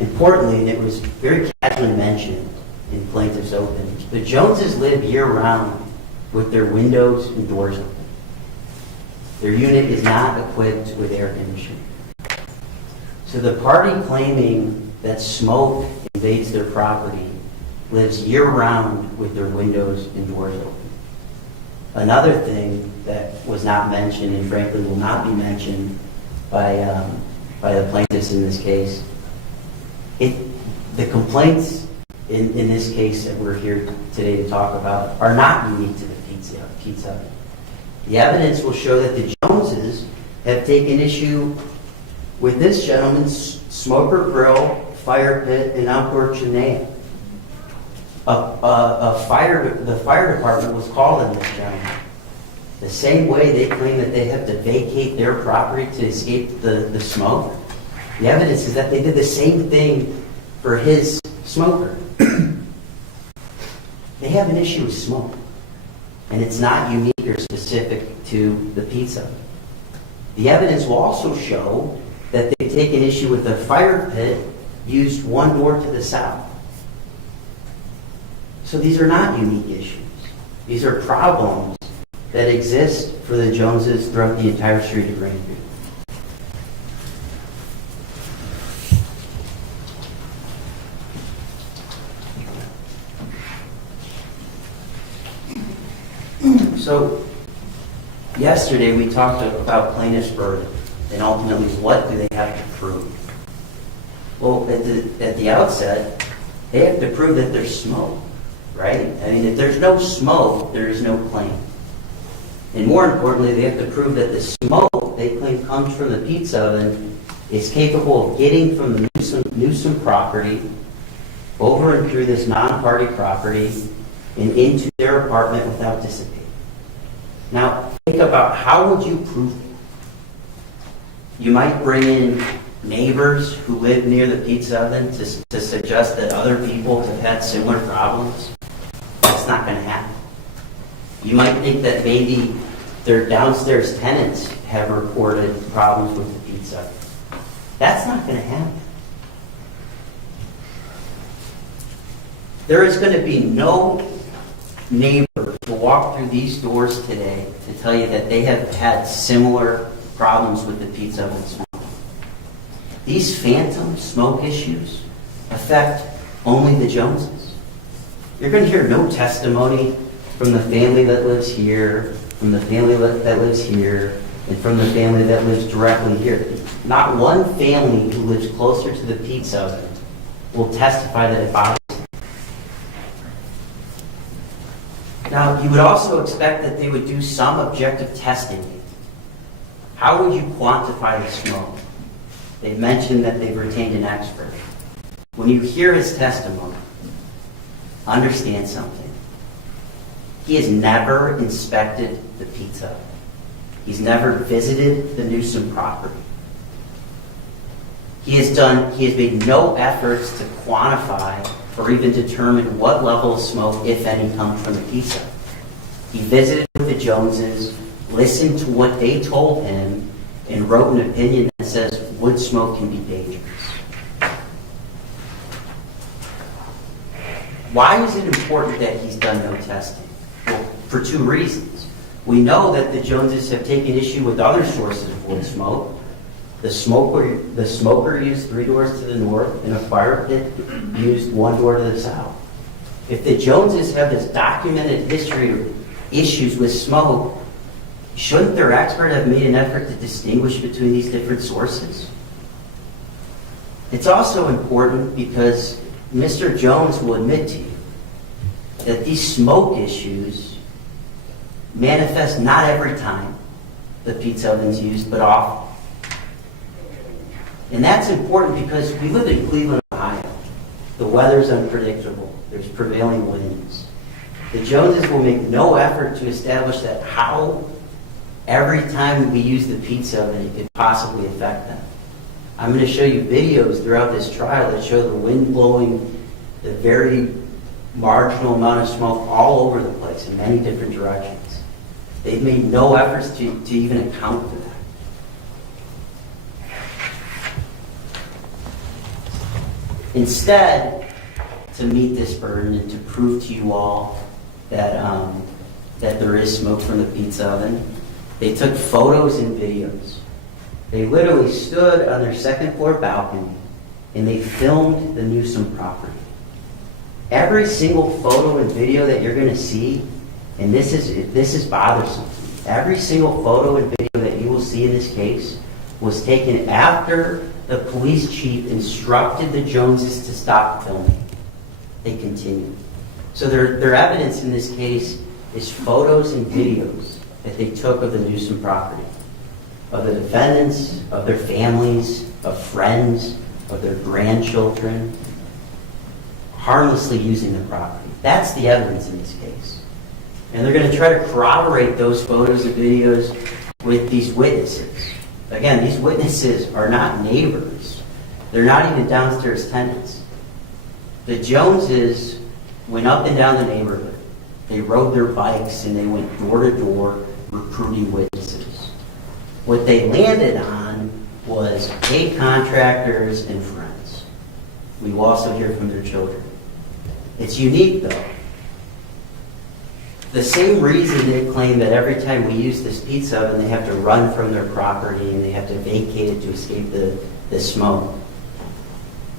Importantly, and it was very casually mentioned in Plaintiff's Open, the Joneses live year-round with their windows and doors open. Their unit is not equipped with air conditioning. So the party claiming that smoke invades their property lives year-round with their windows and doors open. Another thing that was not mentioned, and frankly will not be mentioned by the plaintiffs in this case, the complaints in this case that we're here today to talk about are not unique to the pizza. The evidence will show that the Joneses have taken issue with this gentleman's smoker grill, fire pit, and outdoor chimenea. The fire department was called on this gentleman. The same way they claim that they have to vacate their property to escape the smoke, the evidence is that they did the same thing for his smoker. They have an issue with smoke, and it's not unique or specific to the pizza. The evidence will also show that they've taken issue with the fire pit used one door to the south. So these are not unique issues. These are problems that exist for the Joneses throughout the entire street of Grandview. So yesterday we talked about plaintiff's burden and ultimately what do they have to prove. Well, at the outset, they have to prove that there's smoke, right? I mean, if there's no smoke, there is no claim. And more importantly, they have to prove that the smoke they claim comes from the pizza oven is capable of getting from the Newsome property over and through this non-party property and into their apartment without dissipating. Now, think about how would you prove it? You might bring in neighbors who live near the pizza oven to suggest that other people have had similar problems. That's not going to happen. You might think that maybe their downstairs tenants have reported problems with the pizza. That's not going to happen. There is going to be no neighbor to walk through these doors today to tell you that they have had similar problems with the pizza oven smoke. These phantom smoke issues affect only the Joneses. You're going to hear no testimony from the family that lives here, from the family that lives here, and from the family that lives directly here. Not one family who lives closer to the pizza oven will testify that it bothers them. Now, you would also expect that they would do some objective testing. How would you quantify the smoke? They've mentioned that they've retained an expert. When you hear his testimony, understand something. He has never inspected the pizza. He's never visited the Newsome property. He has made no efforts to quantify or even determine what level of smoke, if any, comes from the pizza. He visited with the Joneses, listened to what they told him, and wrote an opinion that says wood smoke can be dangerous. Why is it important that he's done no testing? Well, for two reasons. We know that the Joneses have taken issue with other sources of wood smoke. The smoker used 3 doors to the north, and a fire pit used 1 door to the south. If the Joneses have this documented history of issues with smoke, shouldn't their expert have made an effort to distinguish between these different sources? It's also important because Mr. Jones will admit to you that these smoke issues manifest not every time the pizza oven's used, but often. And that's important because we live in Cleveland, Ohio. The weather's unpredictable. There's prevailing winds. The Joneses will make no effort to establish that how every time we use the pizza oven it could possibly affect them. I'm going to show you videos throughout this trial that show the wind blowing the very marginal amount of smoke all over the place in many different directions. They've made no efforts to even account for that. Instead, to meet this burden and to prove to you all that, that there is smoke from the pizza oven, they took photos and videos. They literally stood on their second floor balcony and they filmed the Newsome property. Every single photo and video that you're going to see, and this is bothersome, every single photo and video that you will see in this case was taken after the police chief instructed the Joneses to stop filming. They continued. So their evidence in this case is photos and videos that they took of the Newsome property, of the defendants, of their families, of friends, of their grandchildren, harmlessly using the property. That's the evidence in this case. And they're going to try to corroborate those photos and videos with these witnesses. Again, these witnesses are not neighbors. They're not even downstairs tenants. The Joneses went up and down the neighborhood. They rode their bikes and they went door to door recruiting witnesses. What they landed on was paid contractors and friends. We will also hear from their children. It's unique, though. The same reason they claim that every time we use this pizza oven, they have to run from their property and they have to vacate it to escape the smoke.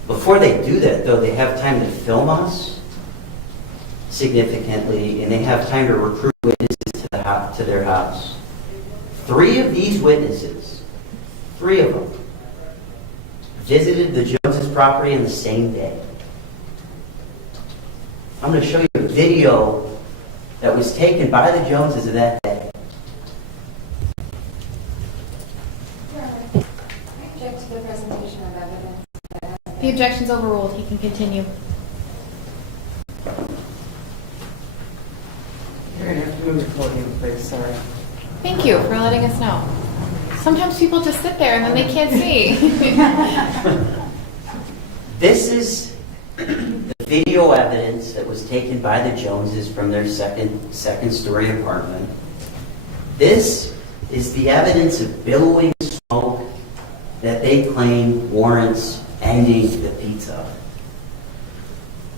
Before they do that, though, they have time to film us significantly, and they have time to recruit witnesses to their house. 3 of these witnesses, 3 of them, visited the Joneses' property on the same day. I'm going to show you a video that was taken by the Joneses of that day. I object to the presentation of evidence. The objection's overruled. He can continue. You're going to have to move the podium, please. Sorry. Thank you for letting us know. Sometimes people just sit there and then they can't see. This is the video evidence that was taken by the Joneses from their second-story apartment. This is the evidence of billowing smoke that they claim warrants ending the pizza.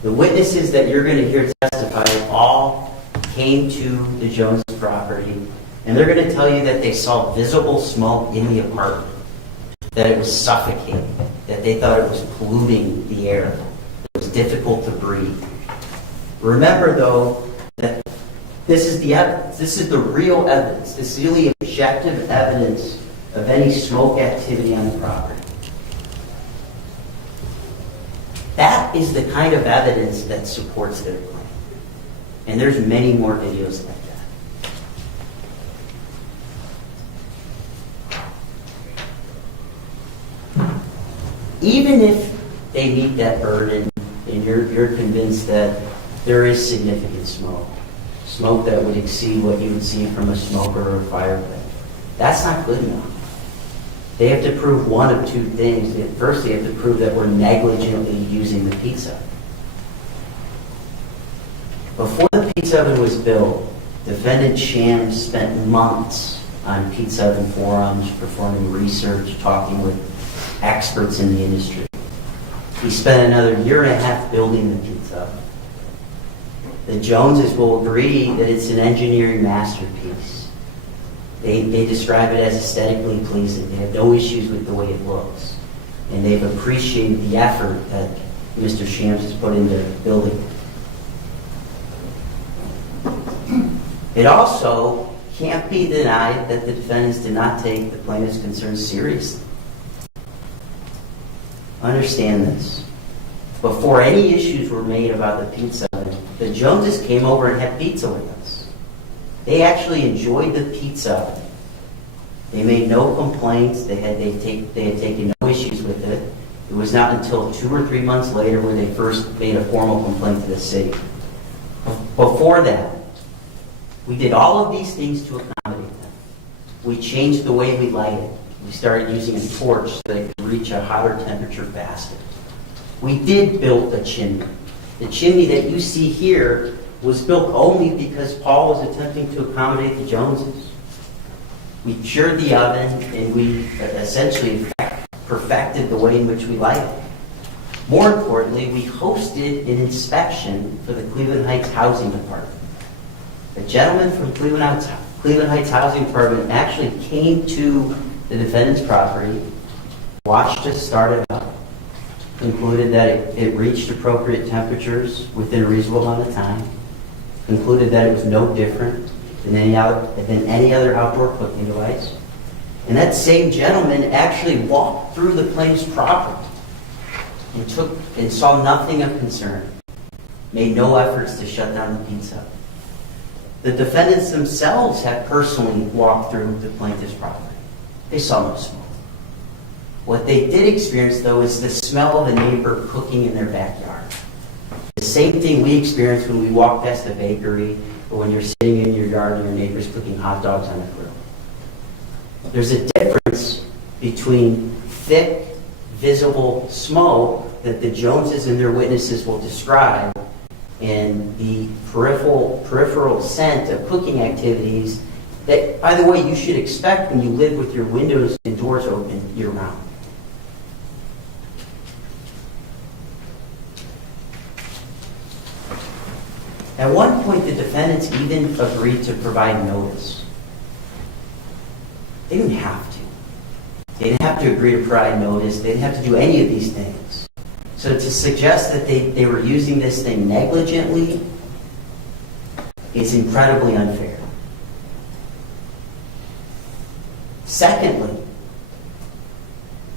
The witnesses that you're going to hear testify all came to the Joneses property, and they're going to tell you that they saw visible smoke in the apartment, that it was suffocating, that they thought it was polluting the air. It was difficult to breathe. Remember, though, that this is the evidence. This is the real evidence. This is really objective evidence of any smoke activity on the property. That is the kind of evidence that supports their claim. And there's many more videos like that. Even if they meet that burden and you're convinced that there is significant smoke that would exceed what you would see from a smoker or a fire pit, that's not good enough. They have to prove one of 2 things. First, they have to prove that we're negligently using the pizza. Before the pizza oven was built, defendant Shams spent months on pizza oven forums, performing research, talking with experts in the industry. He spent another 1.5 years building the pizza oven. The Joneses will agree that it's an engineering masterpiece. They describe it as aesthetically pleasing. They have no issues with the way it looks. And they've appreciated the effort that Mr. Shams has put into building it. It also can't be denied that the defendants did not take the plaintiff's concerns seriously. Understand this. Before any issues were made about the pizza oven, the Joneses came over and had pizza with us. They actually enjoyed the pizza oven. They made no complaints. They had taken no issues with it. It was not until 2 or 3 months later when they first made a formal complaint to the city. Before that, we did all of these things to accommodate them. We changed the way we light it. We started using a torch so they could reach a hotter temperature faster. We did build a chimney. The chimney that you see here was built only because Paul was attempting to accommodate the Joneses. We cured the oven and we essentially perfected the way in which we light it. More importantly, we hosted an inspection for the Cleveland Heights Housing Department. A gentleman from Cleveland Heights Housing Department actually came to the defendant's property, watched us start it up, concluded that it reached appropriate temperatures within a reasonable amount of time, concluded that it was no different than any other outdoor cooking device. And that same gentleman actually walked through the plaintiff's property and saw nothing of concern, made no efforts to shut down the pizza. The defendants themselves have personally walked through the plaintiff's property. They saw no smoke. What they did experience, though, is the smell of a neighbor cooking in their backyard. The same thing we experience when we walk past a bakery or when you're sitting in your yard and your neighbor's cooking hot dogs on the grill. There's a difference between thick, visible smoke that the Joneses and their witnesses will describe and the peripheral scent of cooking activities that, by the way, you should expect when you live with your windows and doors open year-round. At one point, the defendants even agreed to provide notice. They didn't have to. They didn't have to agree to provide notice. They didn't have to do any of these things. So to suggest that they were using this thing negligently is incredibly unfair. Secondly,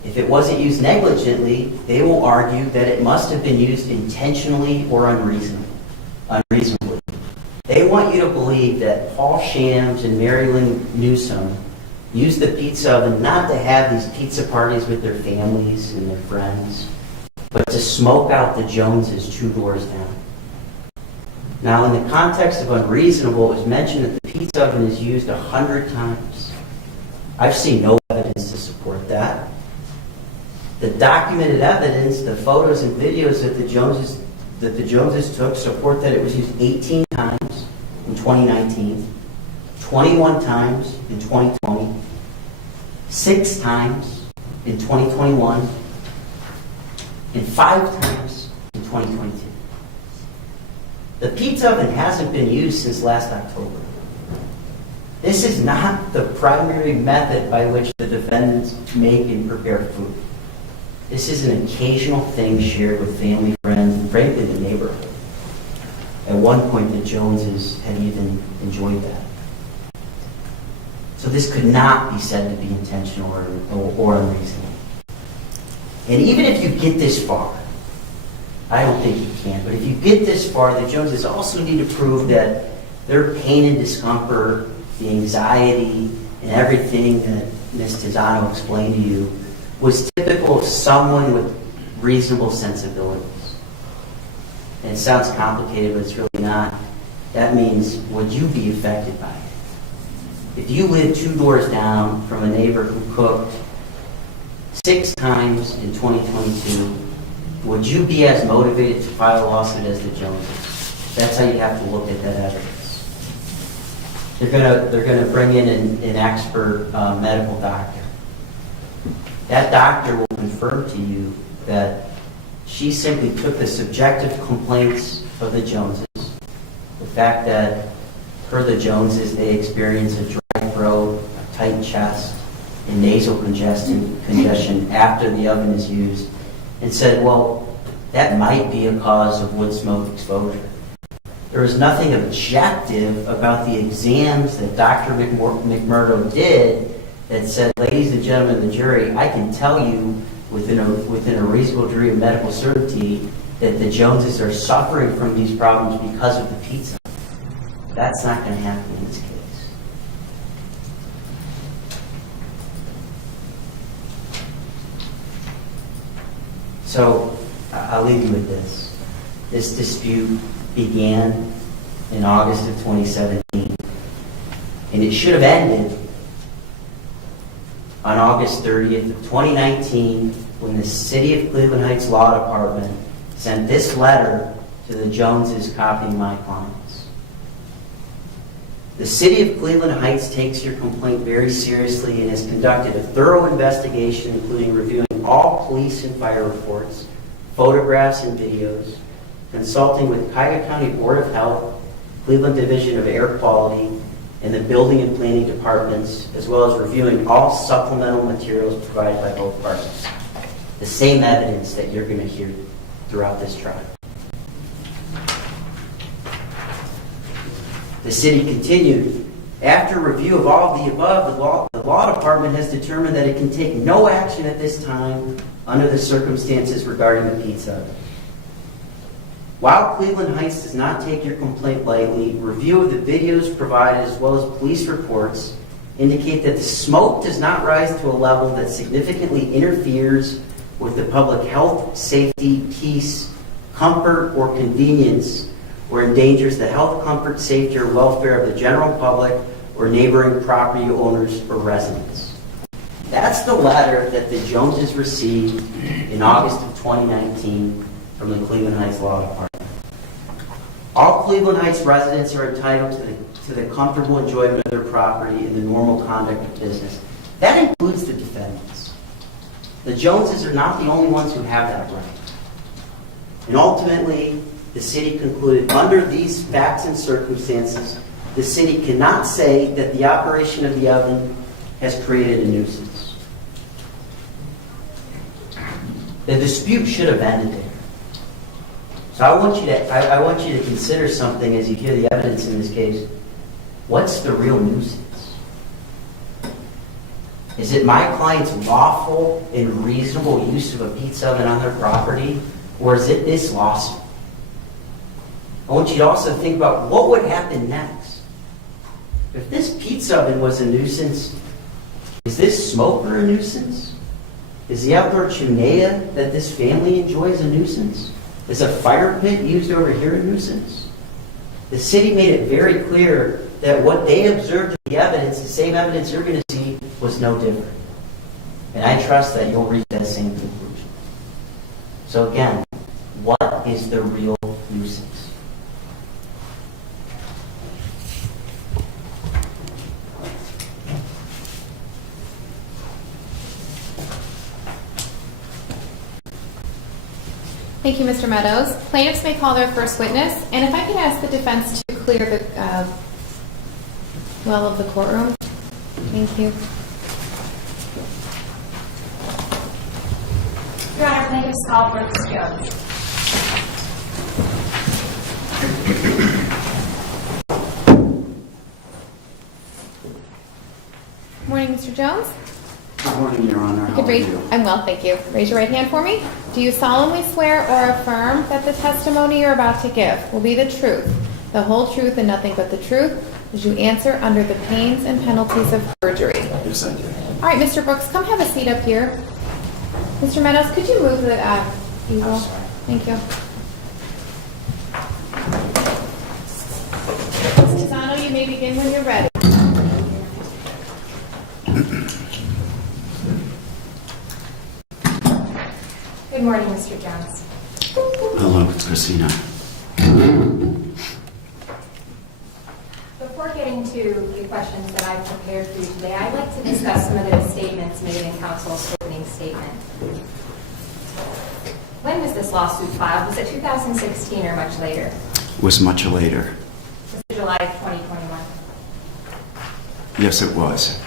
if it wasn't used negligently, they will argue that it must have been used intentionally or unreasonably. They want you to believe that Paul Shams and Mary Lynne Newsome used the pizza oven not to have these pizza parties with their families and their friends, but to smoke out the Joneses 2 doors down. Now, in the context of unreasonable, it was mentioned that the pizza oven is used 100 times. I've seen no evidence to support that. The documented evidence, the photos and videos that the Joneses took support that it was used 18 times in 2019, 21 times in 2020, 6 times in 2021, and 5 times in 2022. The pizza oven hasn't been used since last October. This is not the primary method by which the defendants make and prepare food. This is an occasional thing shared with family, friends, and frankly the neighborhood. At one point, the Joneses had even enjoyed that. So this could not be said to be intentional or unreasonable. And even if you get this far, I don't think you can, but if you get this far, the Joneses also need to prove that their pain and discomfort, the anxiety, and everything that Ms. Tizano explained to you was typical of someone with reasonable sensibilities. And it sounds complicated, but it's really not. That means, would you be affected by it? If you lived 2 doors down from a neighbor who cooked 6 times in 2022, would you be as motivated to file a lawsuit as the Joneses? That's how you have to look at that evidence. They're gonna bring in an expert medical doctor. That doctor will confirm to you that she simply took the subjective complaints of the Joneses, the fact that per the Joneses they experience a dry throat, a tight chest, and nasal congestion after the oven is used, and said, well, that might be a cause of wood smoke exposure. There was nothing objective about the exams that Dr. McMurdo did that said, ladies and gentlemen of the jury, I can tell you within a reasonable degree of medical certainty that the Joneses are suffering from these problems because of the pizza. That's not going to happen in this case. So I'll leave you with this. This dispute began in August of 2017, and it should have ended on August 30th of 2019 when the City of Cleveland Heights Law Department sent this letter to the Joneses copying my clients. The City of Cleveland Heights takes your complaint very seriously and has conducted a thorough investigation, including reviewing all police and fire reports, photographs and videos, consulting with Cuyahoga County Board of Health, Cleveland Division of Air Quality, and the Building and Planning Departments, as well as reviewing all supplemental materials provided by both parties. The same evidence that you're going to hear throughout this trial. The city continued, after review of all of the above, the law department has determined that it can take no action at this time under the circumstances regarding the pizza. While Cleveland Heights does not take your complaint lightly, review of the videos provided as well as police reports indicate that the smoke does not rise to a level that significantly interferes with the public health, safety, peace, comfort, or convenience, or endangers the health, comfort, safety, or welfare of the general public or neighboring property owners or residents. That's the letter that the Joneses received in August of 2019 from the Cleveland Heights Law Department. All Cleveland Heights residents are entitled to the comfortable enjoyment of their property in the normal conduct of business. That includes the defendants. The Joneses are not the only ones who have that right. And ultimately, the city concluded, under these facts and circumstances, the city cannot say that the operation of the oven has created a nuisance. The dispute should have ended there. So I want you to consider something as you hear the evidence in this case. What's the real nuisance? Is it my client's lawful and reasonable use of a pizza oven on their property, or is it this lawsuit? I want you to also think about what would happen next. If this pizza oven was a nuisance, is this smoker a nuisance? Is the outdoor chimenea that this family enjoys a nuisance? Is a fire pit used over here a nuisance? The city made it very clear that what they observed in the evidence, the same evidence you're going to see, was no different. And I trust that you'll reach that same conclusion. So again, what is the real nuisance? Thank you, Mr. Meadows. Plaintiffs may call their first witness, and if I could ask the defense to clear the well of the courtroom. Thank you. Your Honor, plaintiffs call Brooks Jones. Morning, Mr. Jones. Good morning, Your Honor. How are you? I'm well, thank you. Raise your right hand for me. Do you solemnly swear or affirm that the testimony you're about to give will be the truth, the whole truth, and nothing but the truth, as you answer under the pains and penalties of perjury? Yes, I do. All right, Mr. Brooks, come have a seat up here. Mr. Meadows, could you move the easel? Thank you. Ms. Tisano, you may begin when you're ready. Good morning, Mr. Jones. Hello, it's Christina. Before getting to the questions that I've prepared for you today, I'd like to discuss some of the statements made in counsel's opening statement. When was this lawsuit filed? Was it 2016 or much later? Was much later. Was it July of 2021? Yes, it was.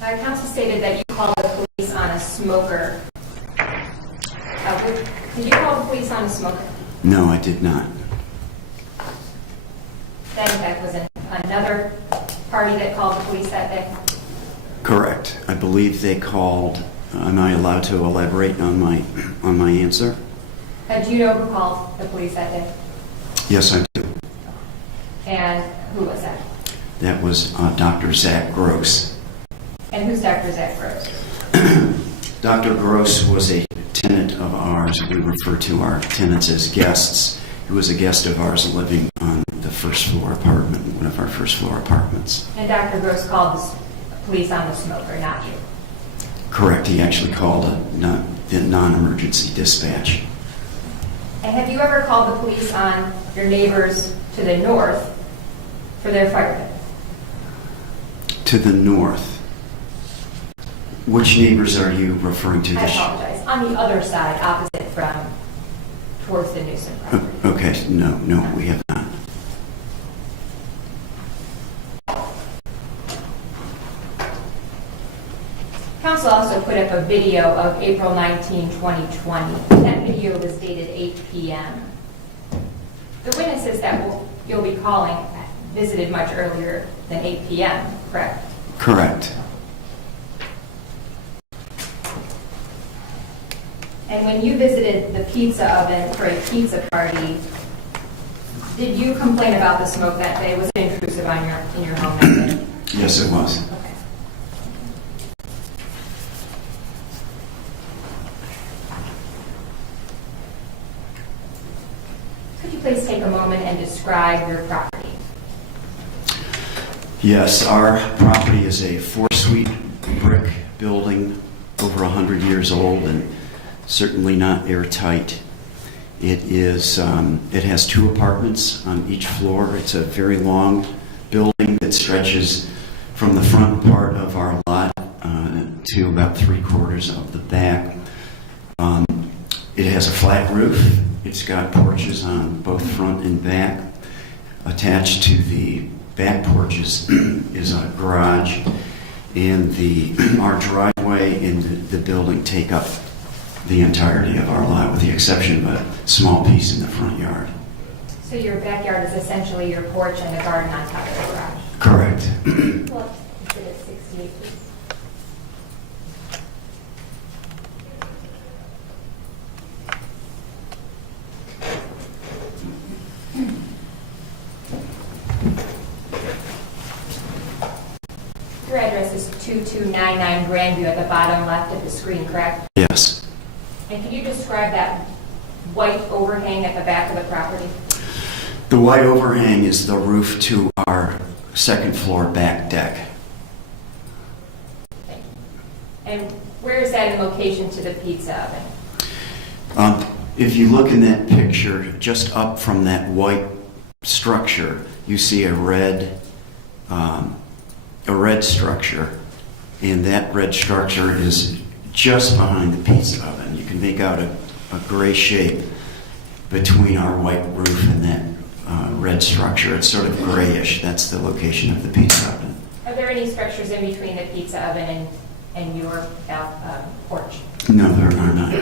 Counsel stated that you called the police on a smoker. Did you call the police on a smoker? No, I did not. That, in fact, was another party that called the police that day? Correct. I believe they called. Am I allowed to elaborate on my answer? Do you know who called the police that day? Yes, I do. And who was that? That was Dr. Zach Gross. And who's Dr. Zach Gross? Dr. Gross was a tenant of ours. We refer to our tenants as guests. He was a guest of ours living on the first floor apartment, one of our first floor apartments. And Dr. Gross called the police on the smoker, not you? Correct. He actually called the non-emergency dispatch. And have you ever called the police on your neighbors to the north for their fire pit? To the north. Which neighbors are you referring to? I apologize. on the other side, opposite from, towards the Newsome property. Okay, no, we have not. Council also put up a video of April 19, 2020. That video was dated 8 p.m. The witnesses that you'll be calling visited much earlier than 8 p.m., correct? Correct. And when you visited the pizza oven for a pizza party, did you complain about the smoke that day? Was it intrusive in your home that day? Yes, it was. Okay. Could you please take a moment and describe your property? Yes, our property is a 4-suite brick building, over 100 years old, and certainly not airtight. It has 2 apartments on each floor. It's a very long building that stretches from the front part of our lot to about 3/4 of the back. It has a flat roof. It's got porches on both front and back. Attached to the back porches is a garage, and our driveway and the building take up the entirety of our lot, with the exception of a small piece in the front yard. So your backyard is essentially your porch and the garden on top of the garage? Correct. What is it at 68, please? Your address is 2299 Grandview at the bottom left of the screen, correct? Yes. And can you describe that white overhang at the back of the property? The white overhang is the roof to our second floor back deck. Thank you. And where is that in location to the pizza oven? If you look in that picture, just up from that white structure, you see a red structure, and that red structure is just behind the pizza oven. You can make out a gray shape between our white roof and that red structure. It's sort of grayish. That's the location of the pizza oven. Are there any structures in between the pizza oven and your porch? No, there are not.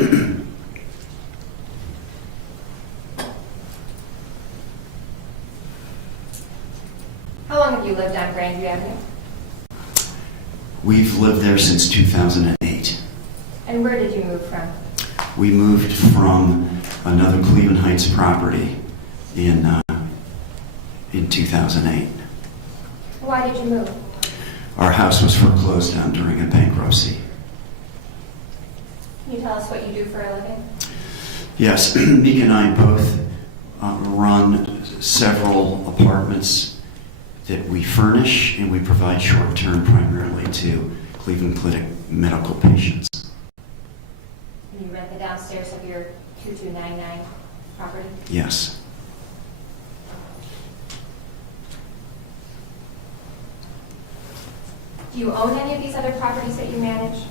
How long have you lived on Grandview Avenue? We've lived there since 2008. And where did you move from? We moved from another Cleveland Heights property in 2008. Why did you move? Our house was foreclosed on during a bankruptcy. Can you tell us what you do for a living? Yes, Mika and I both run several apartments that we furnish, and we provide short-term primarily to Cleveland Clinic medical patients. And you rent the downstairs of your 2299 property? Yes. Do you own any of these other properties that you manage?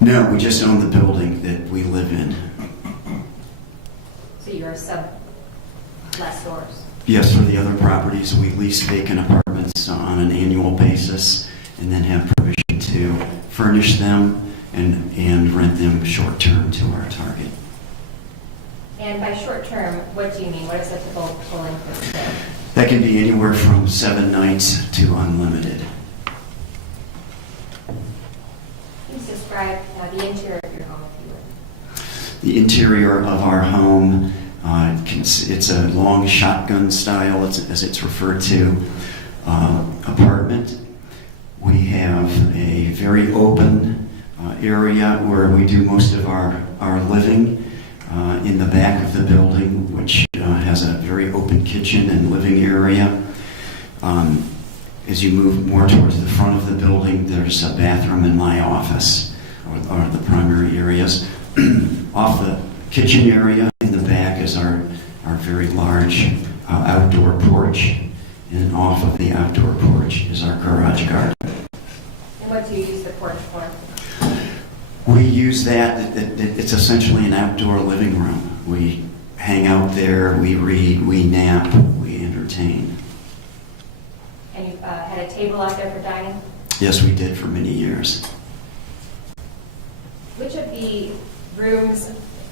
No, we just own the building that we live in. So you're a sub-lessors? Yes, for the other properties, we lease vacant apartments on an annual basis and then have permission to furnish them and rent them short-term to our target. And by short-term, what do you mean? What is the typical length of stay? That can be anywhere from 7 nights to unlimited. Please describe the interior of your home, if you would. The interior of our home, it's a long shotgun style, as it's referred to, apartment. We have a very open area where we do most of our living in the back of the building, which has a very open kitchen and living area. As you move more towards the front of the building, there's a bathroom and my office are the primary areas. Off the kitchen area in the back is our very large outdoor porch, and off of the outdoor porch is our garage garden. And what do you use the porch for? We use that. It's essentially an outdoor living room. We hang out there, we read, we nap, we entertain. And you had a table out there for dining? Yes, we did for many years. Which of the rooms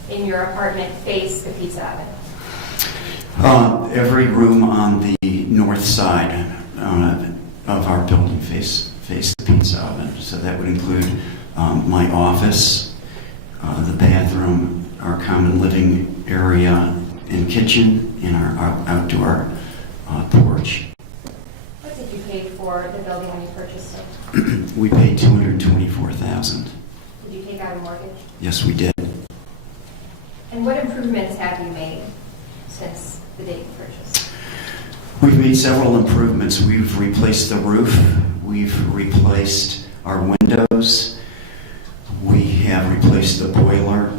in your apartment face the pizza oven? Every room on the north side of our building face the pizza oven. So that would include my office, the bathroom, our common living area and kitchen, and our outdoor porch. What did you pay for the building when you purchased it? We paid $224,000. Did you take out a mortgage? Yes, we did. And what improvements have you made since the date you purchased? We've made several improvements. We've replaced the roof. We've replaced our windows. We have replaced the boiler,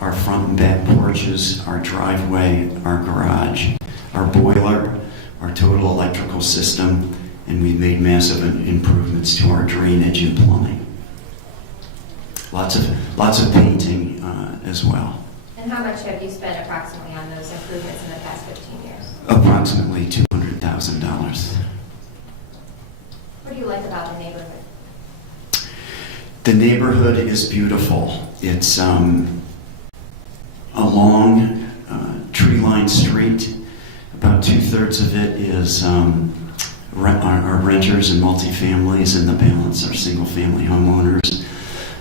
our front and back porches, our driveway, our garage, our boiler, our total electrical system, and we've made massive improvements to our drainage and plumbing. Lots of painting as well. And how much have you spent approximately on those improvements in the past 15 years? Approximately $200,000. What do you like about the neighborhood? The neighborhood is beautiful. It's a long tree-lined street. About 2/3 of it is our renters and multifamilies, and the balance are single-family homeowners.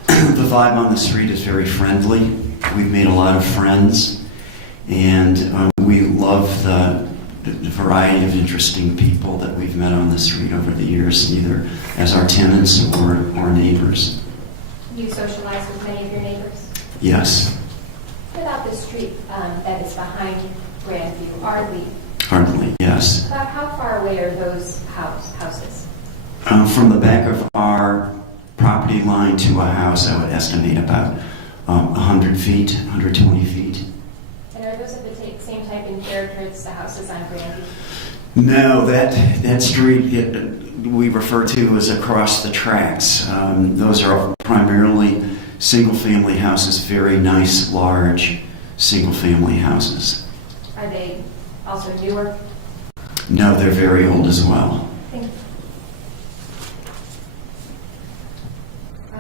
The vibe on the street is very friendly. We've made a lot of friends, and we love the variety of interesting people that we've met on the street over the years, either as our tenants or neighbors. Do you socialize with many of your neighbors? Yes, What about the street that is behind Grandview, Ardley? hardly, yes. About how far away are those houses? From the back of our property line to a house, I would estimate about 100 feet, 120 feet. And are those of the same type in character as the houses on Grandview? No, that street we refer to as across the tracks. Those are primarily single-family houses, very nice, large single-family houses. Are they also newer? No, they're very old as well. Thank you.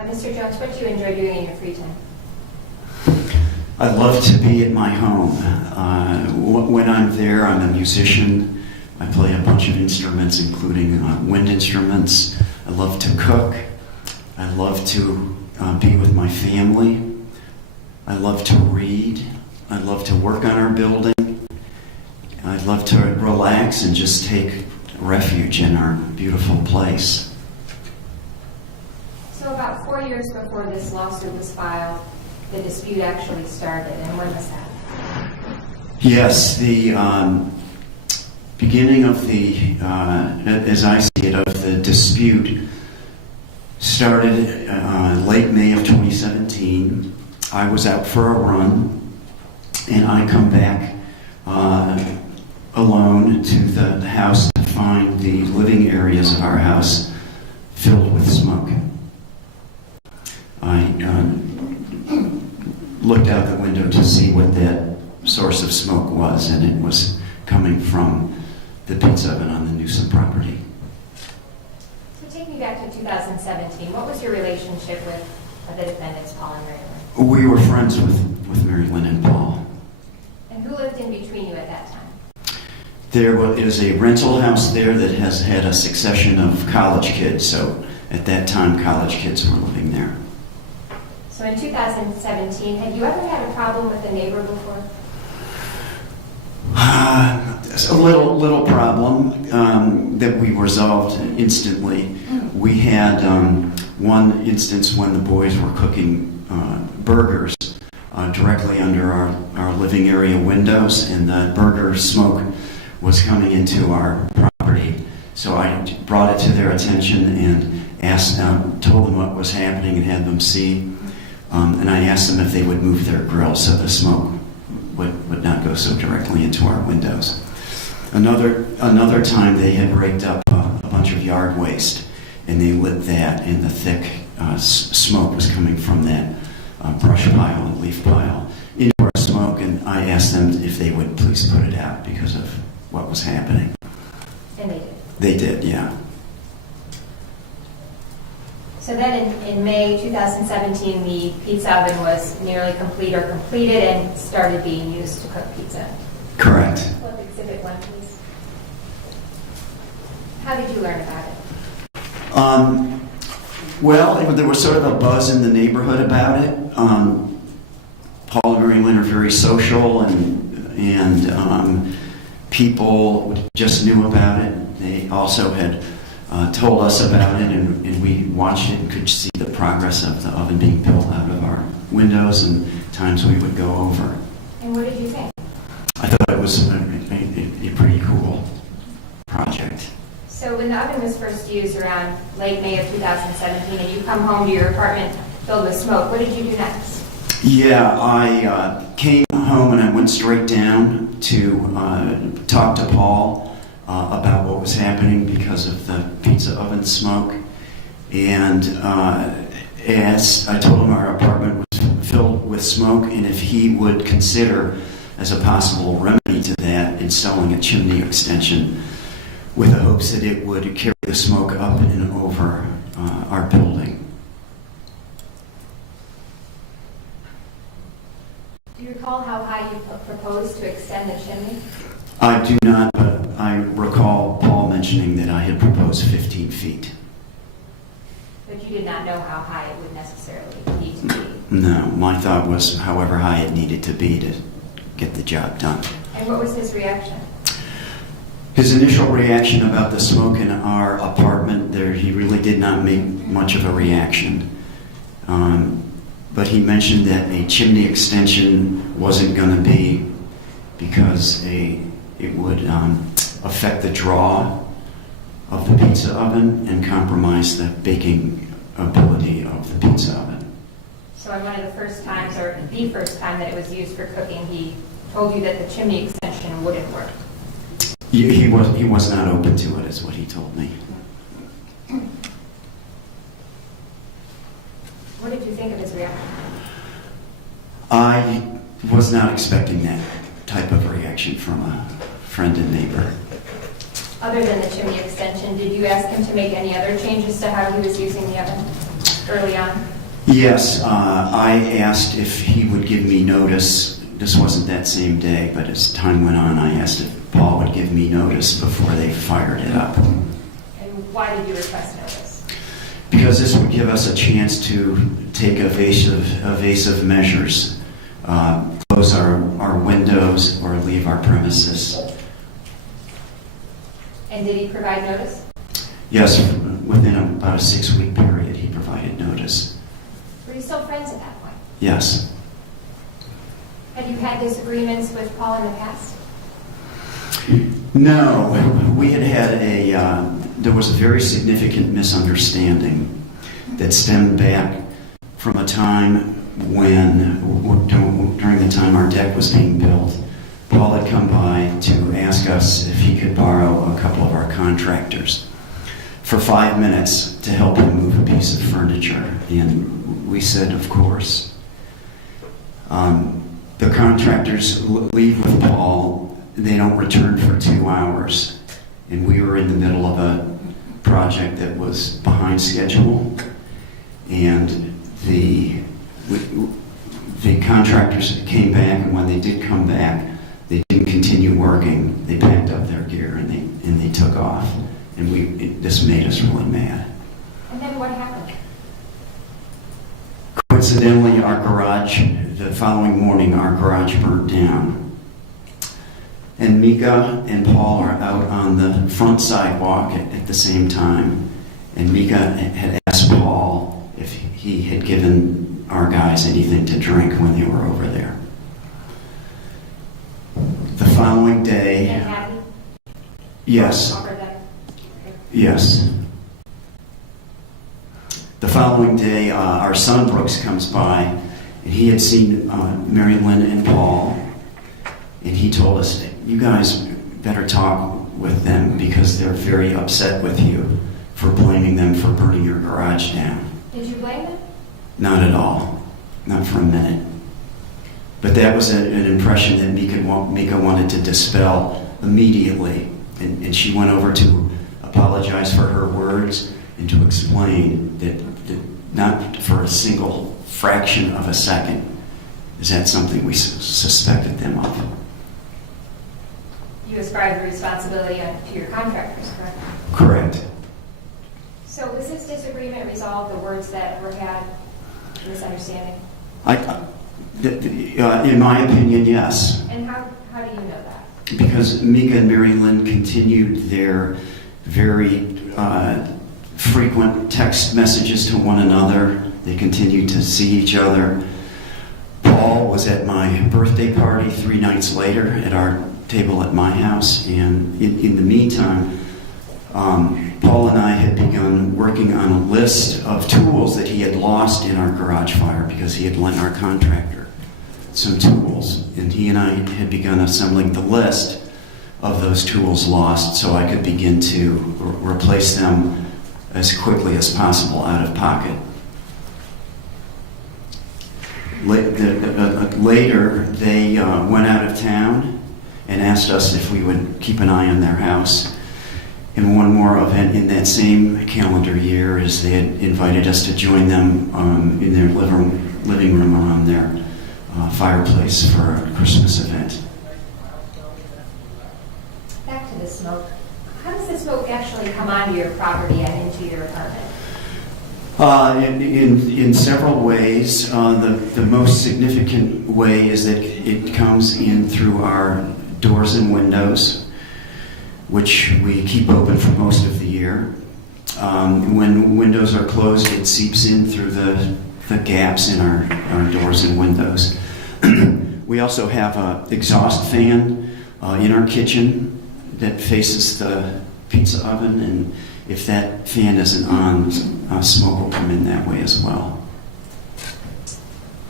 Mr. Jones, what do you enjoy doing in your free time? I love to be at my home. When I'm there, I'm a musician. I play a bunch of instruments, including wind instruments. I love to cook. I love to be with my family. I love to read. I love to work on our building. I love to relax and just take refuge in our beautiful place. So about 4 years before this lawsuit was filed, the dispute actually started, and when was that? Yes, the beginning of the, as I see it, of the dispute started late May of 2017. I was out for a run, and I come back alone to the house to find the living areas of our house filled with smoke. I looked out the window to see what that source of smoke was, and it was coming from the pizza oven on the Newsome property. So take me back to 2017. What was your relationship with the defendants, Paul and Mary Lynne? We were friends with Mary Lynne and Paul. And who lived in between you at that time? There is a rental house there that has had a succession of college kids, so at that time college kids were living there. So in 2017, had you ever had a problem with a neighbor before? A little problem that we resolved instantly. We had one instance when the boys were cooking burgers directly under our living area windows, and the burger smoke was coming into our property. So I brought it to their attention and told them what was happening and had them see. And I asked them if they would move their grill so the smoke would not go so directly into our windows. Another time they had raked up a bunch of yard waste, and they lit that, and the thick smoke was coming from that brush pile and leaf pile into our smoke, and I asked them if they would please put it out because of what was happening. And they did. They did, yeah. So then in May 2017, the pizza oven was nearly complete or completed and started being used to cook pizza. Correct. Flip exhibit 1, please. How did you learn about it? Well, there was sort of a buzz in the neighborhood about it. Paul and Mary Lynne are very social, and people just knew about it. They also had told us about it, and we watched it and could see the progress of the oven being built out of our windows, and times we would go over. And what did you think? I thought it was a pretty cool project. So when the oven was first used around late May of 2017 and you come home to your apartment filled with smoke, what did you do next? Yeah, I came home and I went straight down to talk to Paul about what was happening because of the pizza oven smoke. And as I told him our apartment was filled with smoke, and if he would consider as a possible remedy to that installing a chimney extension with the hopes that it would carry the smoke up and over our building. Do you recall how high you proposed to extend the chimney? I do not, but I recall Paul mentioning that I had proposed 15 feet. But you did not know how high it would necessarily need to be. No, my thought was however high it needed to be to get the job done. And what was his reaction? His initial reaction about the smoke in our apartment, he really did not make much of a reaction. But he mentioned that a chimney extension wasn't going to be because it would affect the draw of the pizza oven and compromise the baking ability of the pizza oven. So on one of the first times, or the first time that it was used for cooking, he told you that the chimney extension wouldn't work. He was not open to it, is what he told me. What did you think of his reaction? I was not expecting that type of reaction from a friend and neighbor. Other than the chimney extension, did you ask him to make any other changes to how he was using the oven early on? Yes, I asked if he would give me notice. This wasn't that same day, but as time went on, I asked if Paul would give me notice before they fired it up. And why did you request notice? Because this would give us a chance to take evasive measures, close our windows or leave our premises. And did he provide notice? Yes, within about a 6-week period, he provided notice. Were you still friends at that point? Yes. Had you had disagreements with Paul in the past? No, we had there was a very significant misunderstanding that stemmed back from a time when, during the time our deck was being built, Paul had come by to ask us if he could borrow a couple of our contractors for 5 minutes to help him move a piece of furniture. And we said, of course. The contractors leave with Paul. They don't return for 2 hours. And we were in the middle of a project that was behind schedule. And the contractors came back, and when they did come back, they didn't continue working. They packed up their gear and they took off. And this made us really mad. And then what happened? Coincidentally, the following morning, our garage burnt down. And Mika and Paul are out on the front sidewalk at the same time. And Mika had asked Paul if he had given our guys anything to drink when they were over there. The following day... And Hattie? Yes. Offered them? Yes. The following day, our son Brooks comes by, and he had seen Mary Lynne and Paul, and he told us, you guys better talk with them because they're very upset with you for blaming them for burning your garage down. Did you blame them? Not at all. not for a minute. But that was an impression that Mika wanted to dispel immediately. And she went over to apologize for her words and to explain that not for a single fraction of a second is that something we suspected them of. You ascribe the responsibility to your contractors, correct? Correct. So was this disagreement resolved, the words that were had, misunderstanding? In my opinion, yes. And how do you know that? Because Mika and Mary Lynne continued their very frequent text messages to one another. They continued to see each other. Paul was at my birthday party 3 nights later at our table at my house, and in the meantime, Paul and I had begun working on a list of tools that he had lost in our garage fire because he had lent our contractor some tools, and he and I had begun assembling the list of those tools lost so I could begin to replace them as quickly as possible out of pocket. Later, they went out of town and asked us if we would keep an eye on their house. And one more event in that same calendar year is they had invited us to join them in their living room around their fireplace for a Christmas event. Back to the smoke. How does the smoke actually come onto your property and into your apartment? In several ways. The most significant way is that it comes in through our doors and windows, which we keep open for most of the year. When windows are closed, it seeps in through the gaps in our doors and windows. We also have an exhaust fan in our kitchen that faces the pizza oven, and if that fan isn't on, smoke will come in that way as well.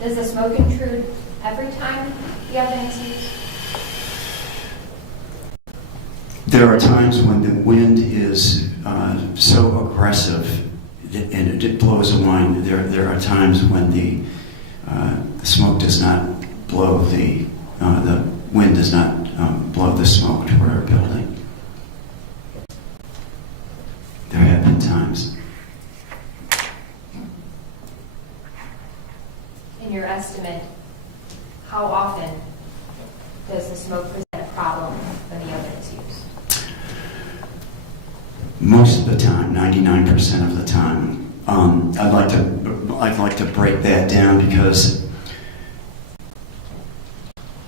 Does the smoke intrude every time the oven is used? There are times when the wind is so aggressive and it blows a wine. There are times when the smoke does not blow the wind does not blow the smoke toward our building. There have been times. In your estimate, how often does the smoke present a problem when the oven is used? Most of the time, 99% of the time. I'd like to break that down because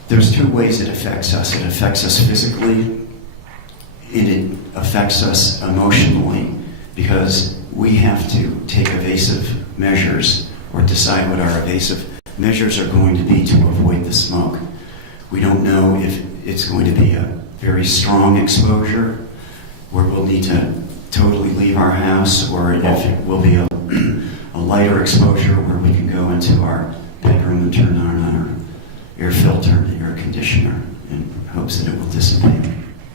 there's 2 ways it affects us. It affects us physically, and it affects us emotionally because we have to take evasive measures or decide what our evasive measures are going to be to avoid the smoke. We don't know if it's going to be a very strong exposure where we'll need to totally leave our house, or if it will be a lighter exposure where we can go into our bedroom and turn on our air filter and air conditioner in hopes that it will dissipate.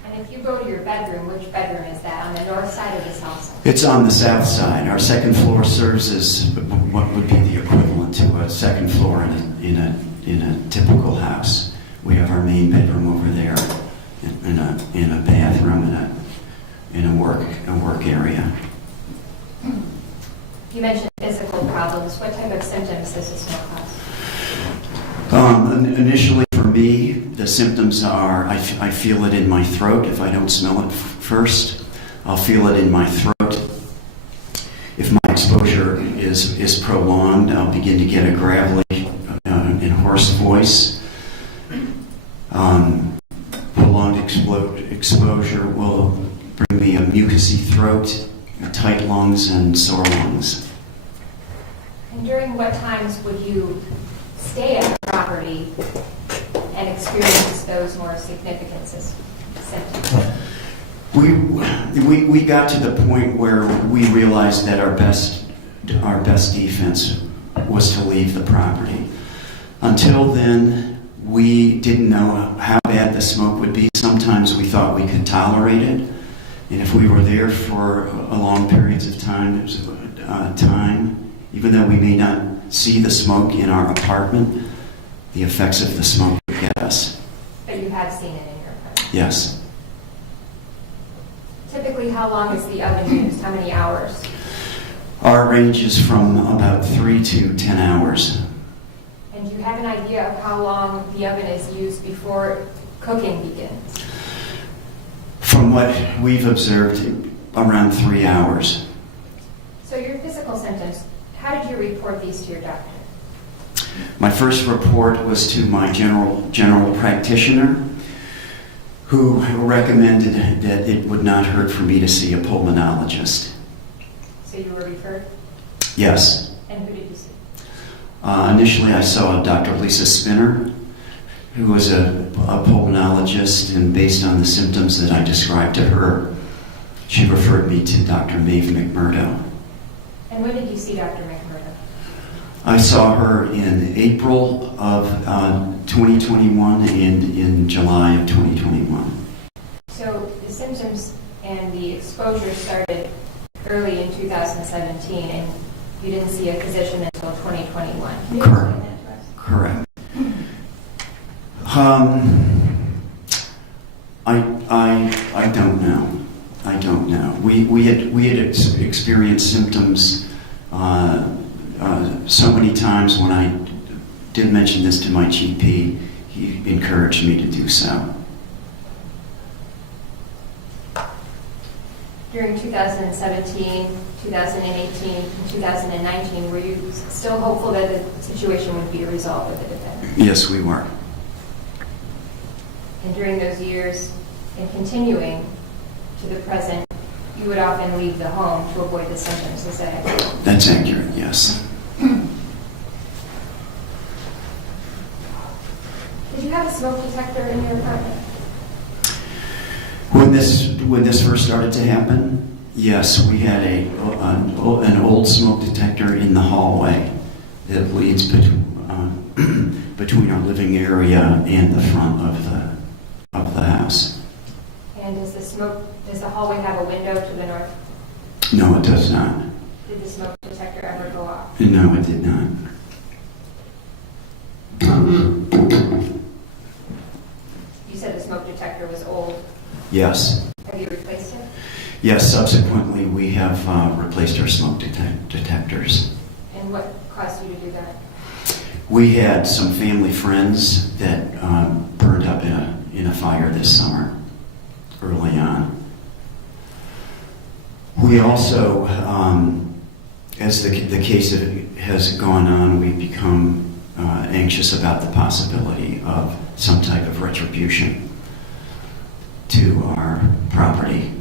And if you go to your bedroom, which bedroom is that? On the north side or the south side? It's on the south side. Our second floor serves as what would be the equivalent to a second floor in a typical house. We have our main bedroom over there, in a bathroom, in a work area. You mentioned physical problems. What type of symptoms does the smoke cause? Initially, for me, the symptoms are I feel it in my throat. If I don't smell it first, I'll feel it in my throat. If my exposure is prolonged, I'll begin to get a gravelly and hoarse voice. Prolonged exposure will bring me a mucousy throat, tight lungs, and sore lungs. And during what times would you stay at the property and experience those more significant symptoms? We got to the point where we realized that our best defense was to leave the property. Until then, we didn't know how bad the smoke would be. Sometimes we thought we could tolerate it, and if we were there for a long periods of time, even though we may not see the smoke in our apartment, the effects of the smoke would get us. But you have seen it in your apartment. Yes. Typically, how long is the oven used? How many hours? Our range is from about 3 to 10 hours. And do you have an idea of how long the oven is used before cooking begins? From what we've observed, around 3 hours. So your physical symptoms, how did you report these to your doctor? My first report was to my general practitioner, who recommended that it would not hurt for me to see a pulmonologist. So you were referred? Yes. And who did you see? Initially, I saw Dr. Lisa Spinner, who was a pulmonologist, and based on the symptoms that I described to her, she referred me to Dr. Maeve McMurdo. And when did you see Dr. McMurdo? I saw her in April of 2021 and in July of 2021. So the symptoms and the exposure started early in 2017, and you didn't see a physician until 2021. Can you Correct. explain that to us? Correct. I don't know. I don't know. We had experienced symptoms so many times. When I did mention this to my GP, he encouraged me to do so. During 2017, 2018, and 2019, were you still hopeful that the situation would be resolved with the defendant? Yes, we were. And during those years, and continuing to the present, you would often leave the home to avoid the symptoms. Is that accurate? That's accurate, yes. Did you have a smoke detector in your apartment? When this first started to happen, yes, we had an old smoke detector in the hallway that leads between our living area and the front of the house. And does the hallway have a window to the north? No, it does not. Did the smoke detector ever go off? No, it did not. You said the smoke detector was old. Yes. Have you replaced it? Yes, subsequently we have replaced our smoke detectors. And what caused you to do that? We had some family friends that burned up in a fire this summer, early on. We also, as the case has gone on, we've become anxious about the possibility of some type of retribution to our property.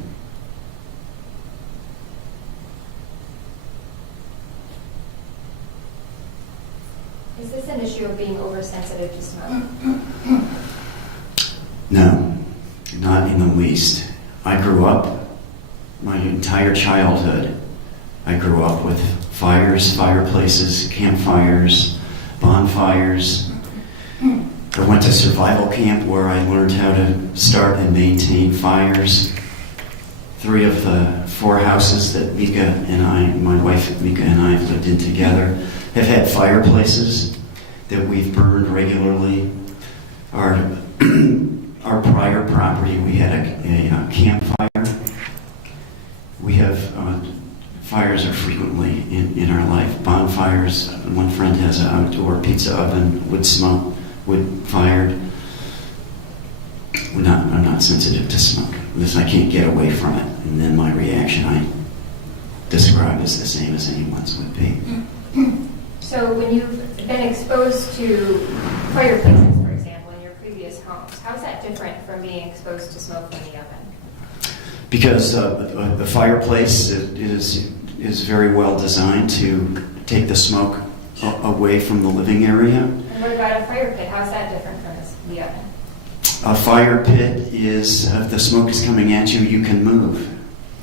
Is this an issue of being oversensitive to smoke? No, not in the least. I grew up, my entire childhood, I grew up with fires, fireplaces, campfires, bonfires. I went to survival camp where I learned how to start and maintain fires. 3 of the 4 houses that Mika and I, my wife Mika and I have lived in together, have had fireplaces that we've burned regularly. Our prior property, we had a campfire. We have, fires are frequently in our life. Bonfires, one friend has an outdoor pizza oven, wood fired. I'm not sensitive to smoke. Listen, I can't get away from it. And then my reaction I describe is the same as anyone's would be. So when you've been exposed to fireplaces, for example, in your previous homes, how is that different from being exposed to smoke from the oven? Because the fireplace is very well designed to take the smoke away from the living area. And what about a fire pit? How is that different from the oven? A fire pit is, if the smoke is coming at you, you can move.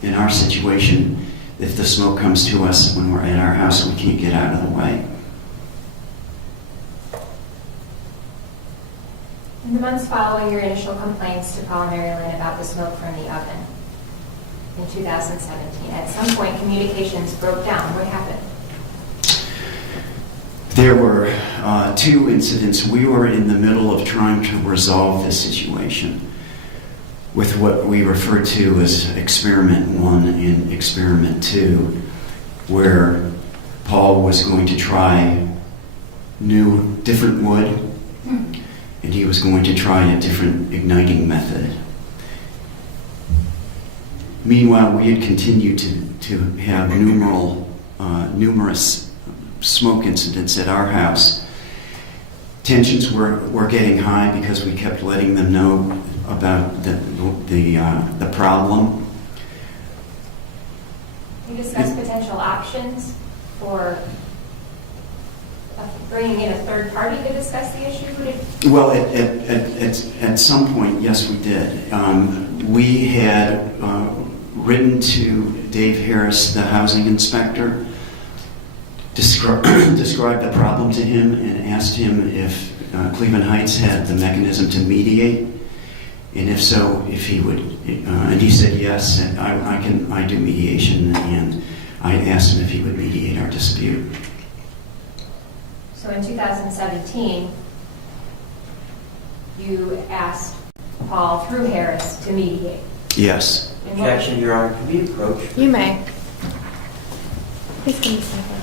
In our situation, if the smoke comes to us when we're at our house, we can't get out of the way. In the months following your initial complaints to Paul and Mary Lynne about the smoke from the oven in 2017, at some point communications broke down. What happened? There were 2 incidents. We were in the middle of trying to resolve this situation with what we refer to as Experiment 1 and Experiment 2, where Paul was going to try different wood, and he was going to try a different igniting method. Meanwhile, we had continued to have numerous smoke incidents at our house. Tensions were getting high because we kept letting them know about the problem. You discussed potential options for bringing in a third party to discuss the issue? Well, at some point, yes, we did. We had written to Dave Harris, the housing inspector, described the problem to him and asked him if Cleveland Heights had the mechanism to mediate, and if so, if he would. And he said yes. And I do mediation, and I asked him if he would mediate our dispute. So in 2017, you asked Paul through Harris to mediate. Yes. Objection, Your Honor. Can we approach? You may. Please come to the table.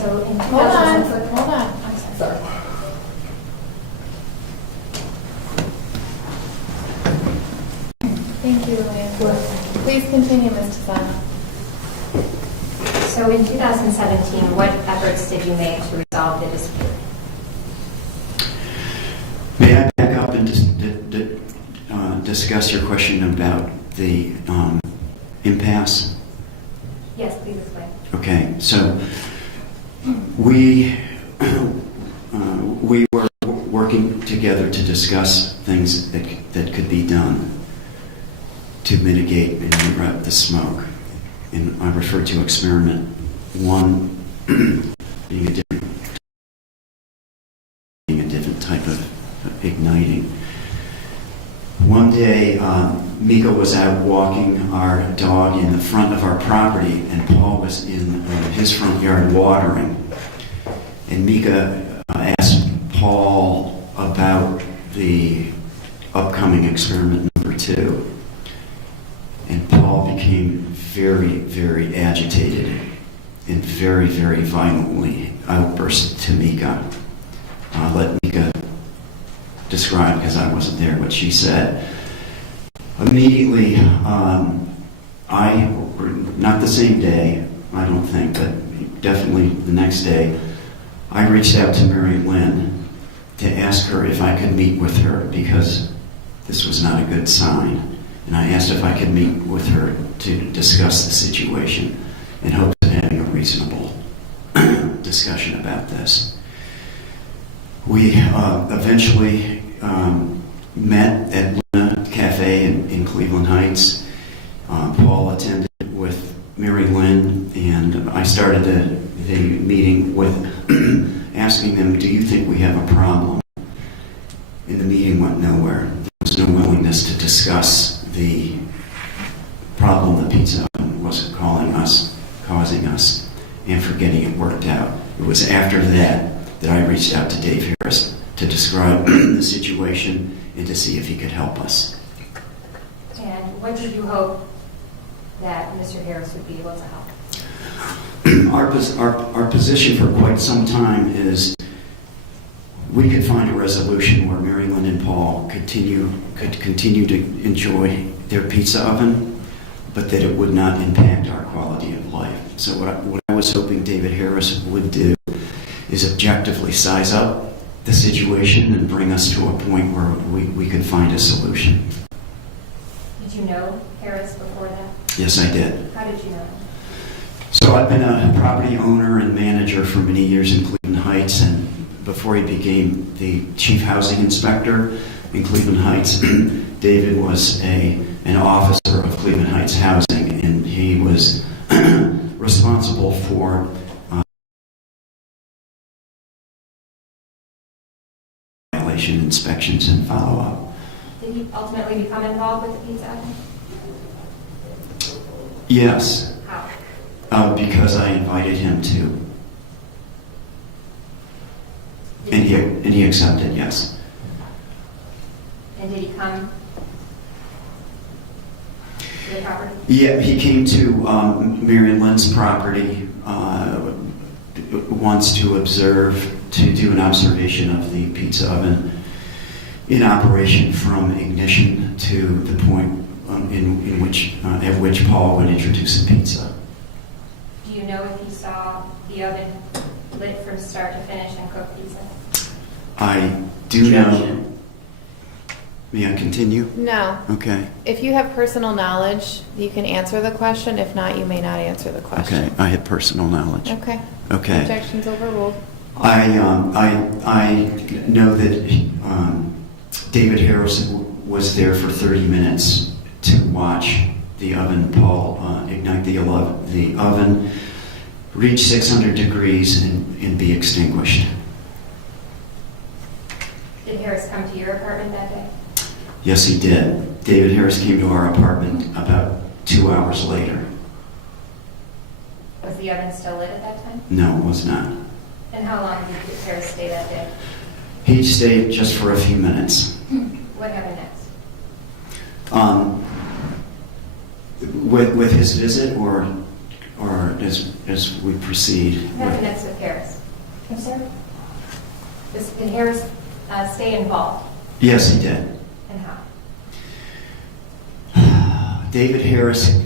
So in Hold on. 2000 Hold on. I'm sorry. Thank you, Lynn. Please continue, Ms. Tisano. So in 2017, what efforts did you make to resolve the dispute? May I back up and discuss your question about the impasse? Yes, please explain. Okay, so we were working together to discuss things that could be done to mitigate and interrupt the smoke. and I referred to experiment one being a different type of igniting. One day, Mika was out walking our dog in the front of our property, and Paul was in his front yard watering. And Mika asked Paul about the upcoming experiment number 2. And Paul became very, very agitated and very, very violently outburst to Mika. Let Mika describe, because I wasn't there, what she said. Immediately, not the same day, I don't think, but definitely the next day, I reached out to Mary Lynne to ask her if I could meet with her, because this was not a good sign. And I asked if I could meet with her to discuss the situation in hopes of having a reasonable discussion about this. We eventually met at Luna Cafe in Cleveland Heights. Paul attended with Mary Lynne, and I started the meeting with asking them, do you think we have a problem? And the meeting went nowhere. There was no willingness to discuss the problem the pizza oven was causing us, and for getting it worked out. It was after that I reached out to Dave Harris to describe the situation and to see if he could help us. And what did you hope that Mr. Harris would be able to help? Our position for quite some time is we could find a resolution where Mary Lynne and Paul could continue to enjoy their pizza oven, but that it would not impact our quality of life. So what I was hoping David Harris would do is objectively size up the situation and bring us to a point where we could find a solution. Did you know Harris before that? Yes, I did. How did you know him? So I've been a property owner and manager for many years in Cleveland Heights, and before he became the chief housing inspector in Cleveland Heights, David was an officer of Cleveland Heights Housing, and he was responsible for violation inspections and follow-up. Did he ultimately become involved with the pizza oven? Yes, How? because I invited him to, and he accepted. Yes. And did he come to the property? Yeah, he came to Mary Lynn's property once to do an observation of the pizza oven in operation from ignition to the point at which Paul would introduce the pizza. Do you know if he saw the oven lit from start to finish and cook pizza? I do know. Objection. May I continue? No. Okay. If you have personal knowledge, you can answer the question. If not, you may not answer the question. Okay. I have personal knowledge. Okay. Okay. Objections overruled. I know that David Harris was there for 30 minutes to watch the oven, Paul, ignite the oven, reach 600 degrees and be extinguished. Did Harris come to your apartment that day? Yes, he did. David Harris came to our apartment about 2 hours later. Was the oven still lit at that time? No, it was not. And how long did Harris stay that day? He stayed just for a few minutes. What happened next? With his visit, or as we proceed. What happened next with Harris? Yes, sir. Did Harris stay involved? Yes, he did. And how? David Harris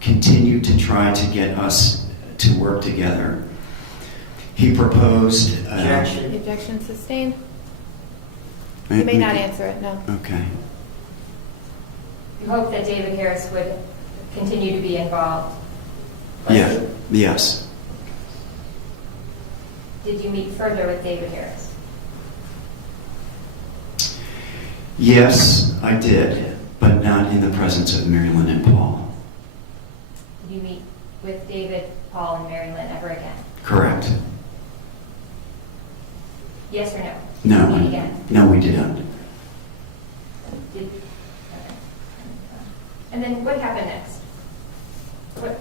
continued to try to get us to work together. He proposed. Objection. The objection sustained. You may not answer it, no. Okay. You hope that David Harris would continue to be involved? Yeah. Yes. Did you meet further with David Harris? Yes, I did, but not in the presence of Mary Lynne and Paul. Did you with David, Paul, and Mary Lynne ever again? Correct. Yes or no? No. Meet again? No, we didn't. Did, okay. And then what happened next? What,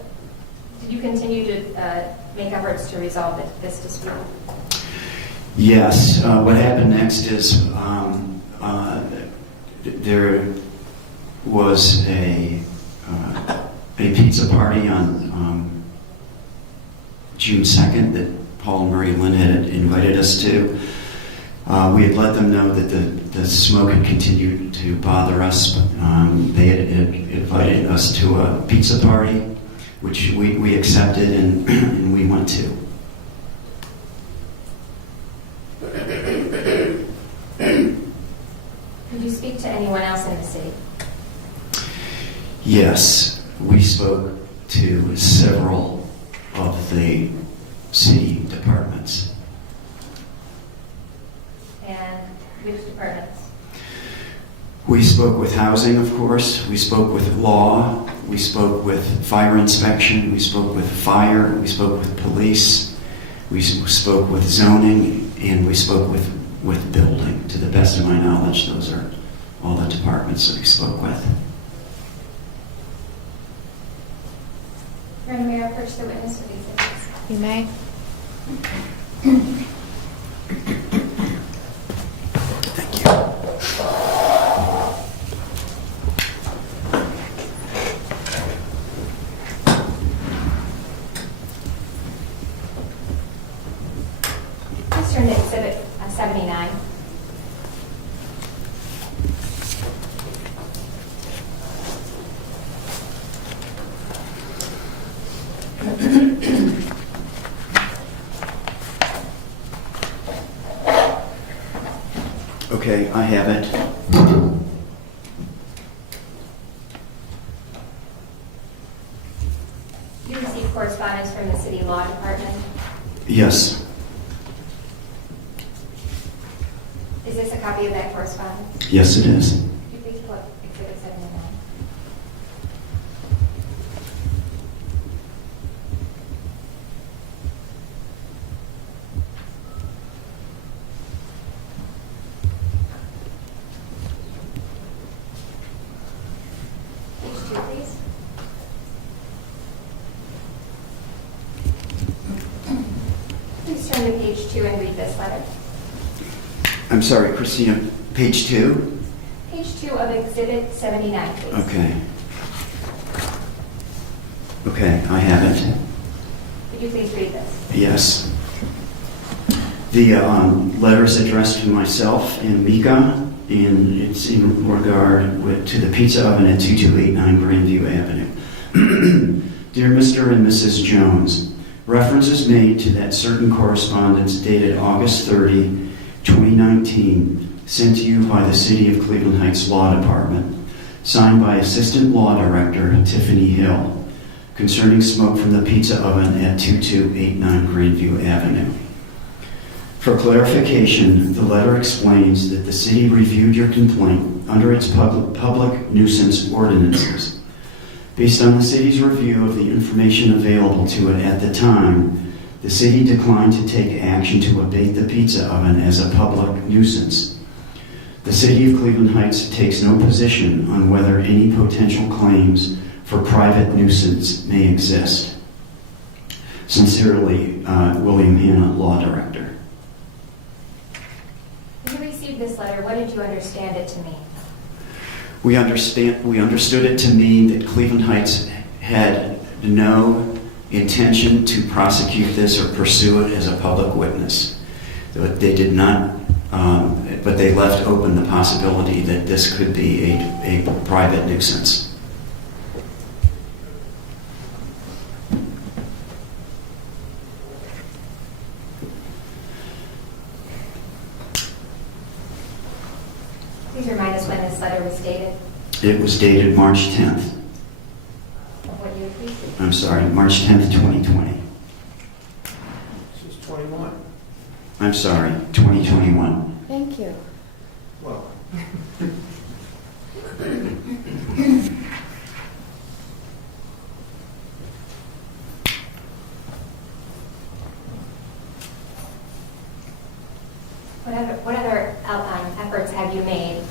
did you continue to make efforts to resolve this dispute? Yes. What happened next is there was a pizza party on June 2nd that Paul and Mary Lynne had invited us to. We had let them know that the smoke had continued to bother us. They had invited us to a pizza party, which we accepted and we went to. Did you speak to anyone else in the city? Yes, we spoke to several of the city departments. And which departments? We spoke with housing, of course. We spoke with law. We spoke with fire inspection. We spoke with fire. We spoke with police. We spoke with zoning, and we spoke with building. To the best of my knowledge, those are all the departments that we spoke with. Madam Mayor, approach the witness for these exhibits. You may. Thank you. Please turn to exhibit 79. Okay, I have it. You received correspondence from the city law department. Yes. Is this a copy of that correspondence? Yes, it is. Could you please pull up exhibit 79? Page 2, please. Please turn to page 2 and read this letter. I'm sorry, Christina, page 2? Page 2 of exhibit 79, please. Okay. Okay, I have it. Could you please read this? Yes. The letter is addressed to myself and Mika, and it's in regard to the pizza oven at 2289 Grandview Avenue. Dear Mr. and Mrs. Jones, reference is made to that certain correspondence dated August 30, 2019, sent to you by the City of Cleveland Heights Law Department, signed by Assistant Law Director Tiffany Hill, concerning smoke from the pizza oven at 2289 Grandview Avenue. For clarification, the letter explains that the city reviewed your complaint under its public nuisance ordinances. Based on the city's review of the information available to it at the time, the city declined to take action to abate the pizza oven as a public nuisance. The City of Cleveland Heights takes no position on whether any potential claims for private nuisance may exist. Sincerely, William Hanna, Law Director. When you received this letter, what did you understand it to mean? We understood it to mean that Cleveland Heights had no intention to prosecute this or pursue it as a public witness. They did not, but they left open the possibility that this could be a private nuisance. Please remind us when this letter was dated. It was dated March 10th. Of what year, please? I'm sorry, March 10th, 2020. This is 21. I'm sorry, 2021. Thank you. Well, What other efforts have you made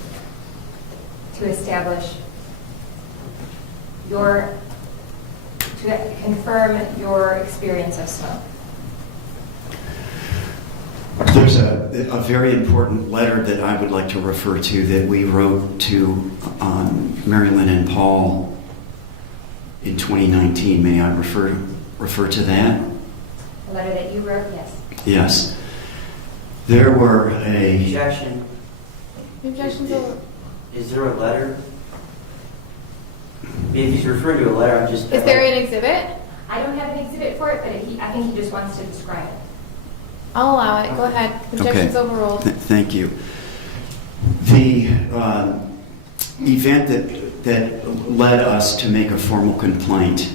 to establish to confirm your experience of smoke? There's a very important letter that I would like to refer to that we wrote to Mary Lynne and Paul in 2019. May I refer to that? The letter that you wrote, yes. Yes. There were Objection. Objections over. Is there a letter? If he's referring to a letter, I'm just... Is there an exhibit? I don't have an exhibit for it, but I think he just wants to describe it. I'll allow it. Go ahead. Objections Okay. overruled. Thank you. The event that led us to make a formal complaint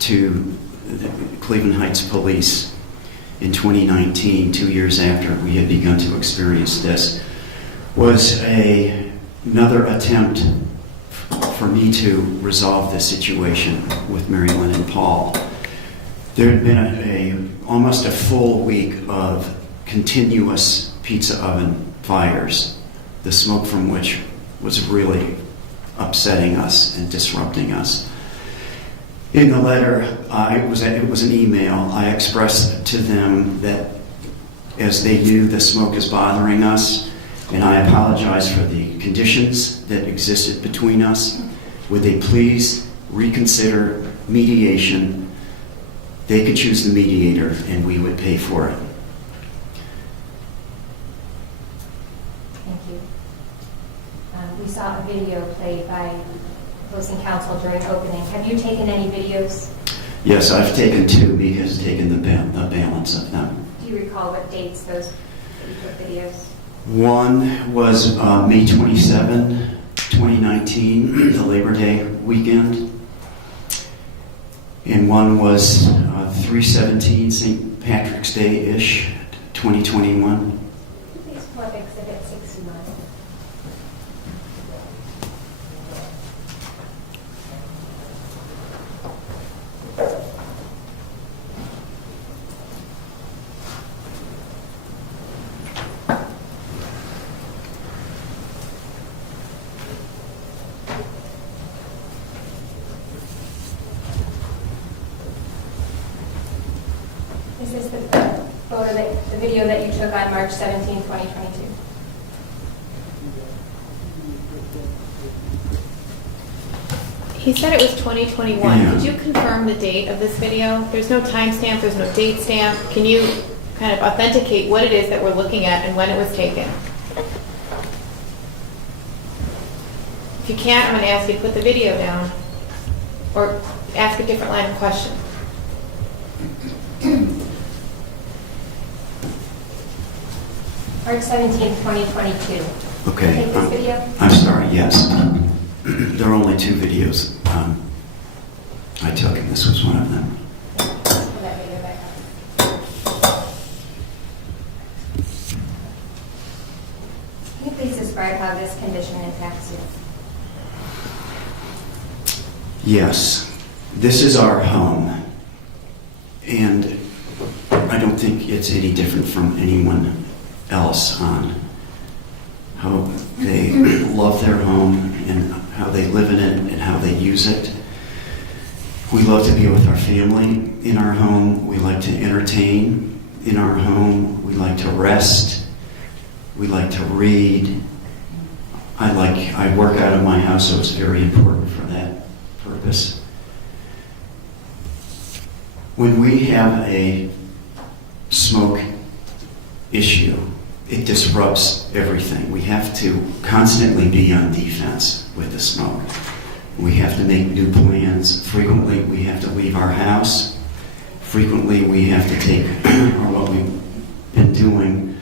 to the Cleveland Heights Police in 2019, 2 years after we had begun to experience this, was another attempt for me to resolve this situation with Mary Lynne and Paul. There had been almost a full week of continuous pizza oven fires, the smoke from which was really upsetting us and disrupting us. In the letter, it was an email, I expressed to them that as they knew the smoke is bothering us, and I apologize for the conditions that existed between us, would they please reconsider mediation? They could choose the mediator and we would pay for it. Thank you. We saw a video played by opposing counsel during opening. Have you taken any videos? Yes, I've taken two because taken the balance of them. Do you recall what dates those that you took videos? One was May 27, 2019, the Labor Day weekend. And one was 3/17, St. Patrick's Day-ish, 2021. Please pull up Exhibit 61. This is the video that you took on March 17, 2022. He said it was 2021. Yeah. Could you confirm the date of this video? There's no timestamp, there's no date stamp. Can you kind of authenticate what it is that we're looking at and when it was taken? If you can't, I'm going to ask you to put the video down or ask a different line of question. March 17, 2022. Okay. Take this video. I'm sorry, yes. There are only two videos I took, and this was one of them. Let's pull that video back up. Can you please describe how this condition impacts you? Yes, this is our home, and I don't think it's any different from anyone else on how they love their home and how they live in it and how they use it. We love to be with our family in our home. We like to entertain in our home. We like to rest. We like to read. I work out of my house, so it's very important for that purpose. When we have a smoke issue, it disrupts everything. We have to constantly be on defense with the smoke. We have to make new plans. Frequently, we have to leave our house. Frequently, we have to take, or what we've been doing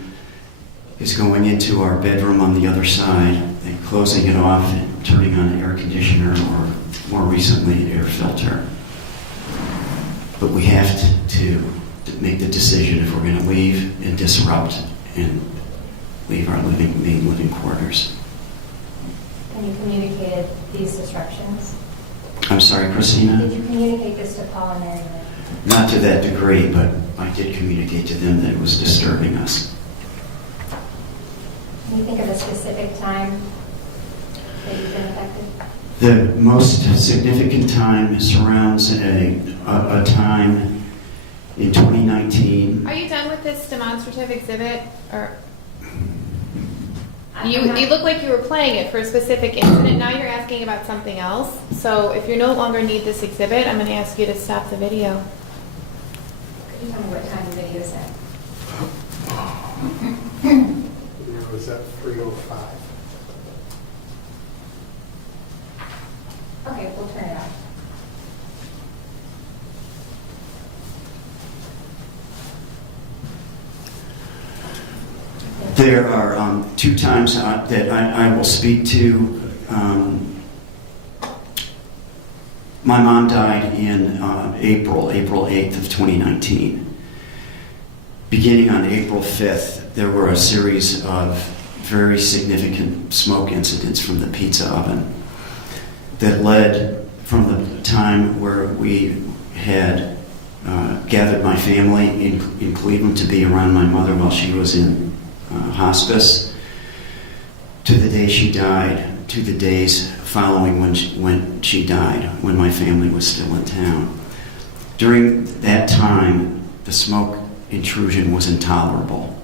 is going into our bedroom on the other side and closing it off and turning on an air conditioner or, more recently, an air filter. But we have to make the decision if we're going to leave and disrupt and leave our main living quarters. And you communicated these disruptions? I'm sorry, Christina? Did you communicate this to Paul and Mary Lynne? Not to that degree, but I did communicate to them that it was disturbing us. Can you think of a specific time that you've been affected? The most significant time surrounds a time in 2019. Are you done with this demonstrative exhibit? Or I'm you not- look like you were playing it for a specific incident. Now you're asking about something else. So if you no longer need this exhibit, I'm going to ask you to stop the video. Could you tell me what time the video is at? It was at 3:05. Okay, we'll turn it off. There are two times that I will speak to. My mom died in April 8th of 2019. Beginning on April 5th, there were a series of very significant smoke incidents from the pizza oven that led from the time where we had gathered my family in Cleveland to be around my mother while she was in hospice, to the day she died, to the days following when she died, when my family was still in town. During that time, the smoke intrusion was intolerable.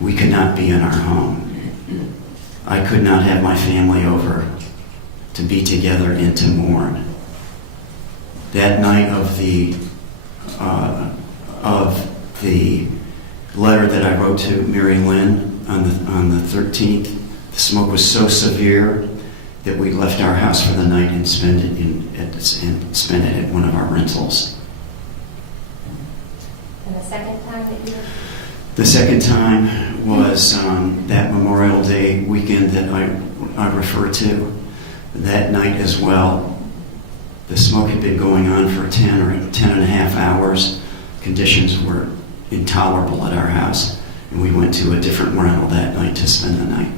We could not be in our home. I could not have my family over to be together and to mourn. That night of the letter that I wrote to Mary Lynne on the 13th, the smoke was so severe that we left our house for the night and spent it at one of our rentals. And the second time that you were? The second time was that Memorial Day weekend that I refer to. That night as well, the smoke had been going on for 10 and a half hours. Conditions were intolerable at our house, and we went to a different rental that night to spend the night.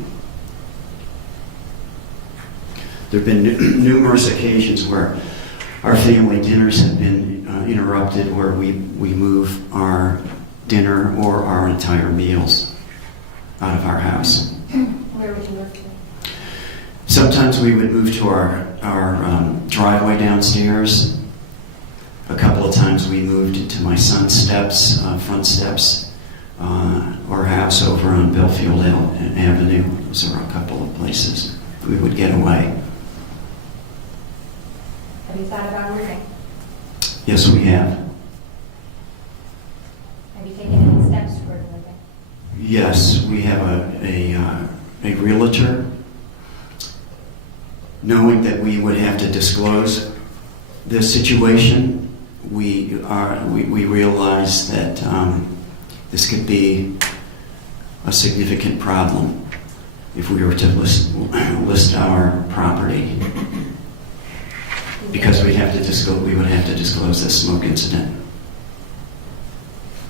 There have been numerous occasions where our family dinners have been interrupted, where we move our dinner or our entire meals out of our house. Where would you move to? Sometimes we would move to our driveway downstairs. A couple of times we moved to my son's steps, front steps, or house over on Belfield Avenue. Those are a couple of places we would get away. Have you thought about moving? Yes, we have. Have you taken any steps toward moving? Yes, we have a realtor. Knowing that we would have to disclose this situation, we realized that this could be a significant problem if we were to list our property, because we would have to disclose this smoke incident.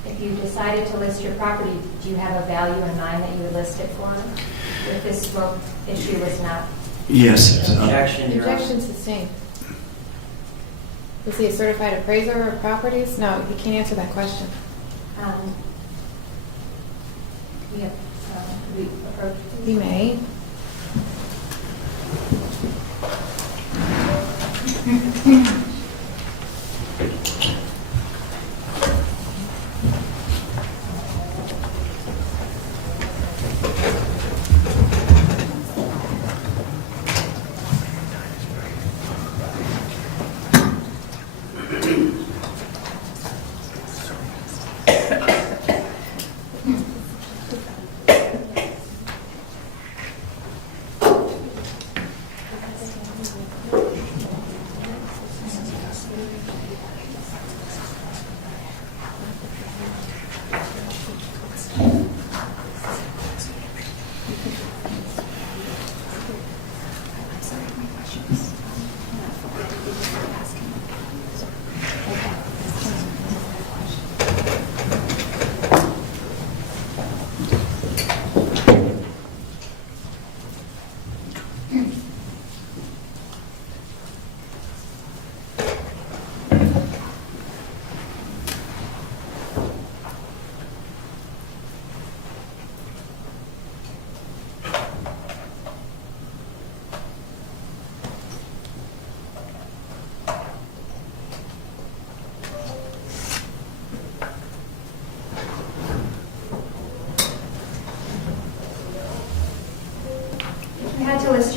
If you decided to list your property, do you have a value in mind that you would list it for? If this smoke issue was not? Yes. Objection, Your Honor. Objection sustained. Is he a certified appraiser of properties? No, he can't answer that question. We have, we approach. He may.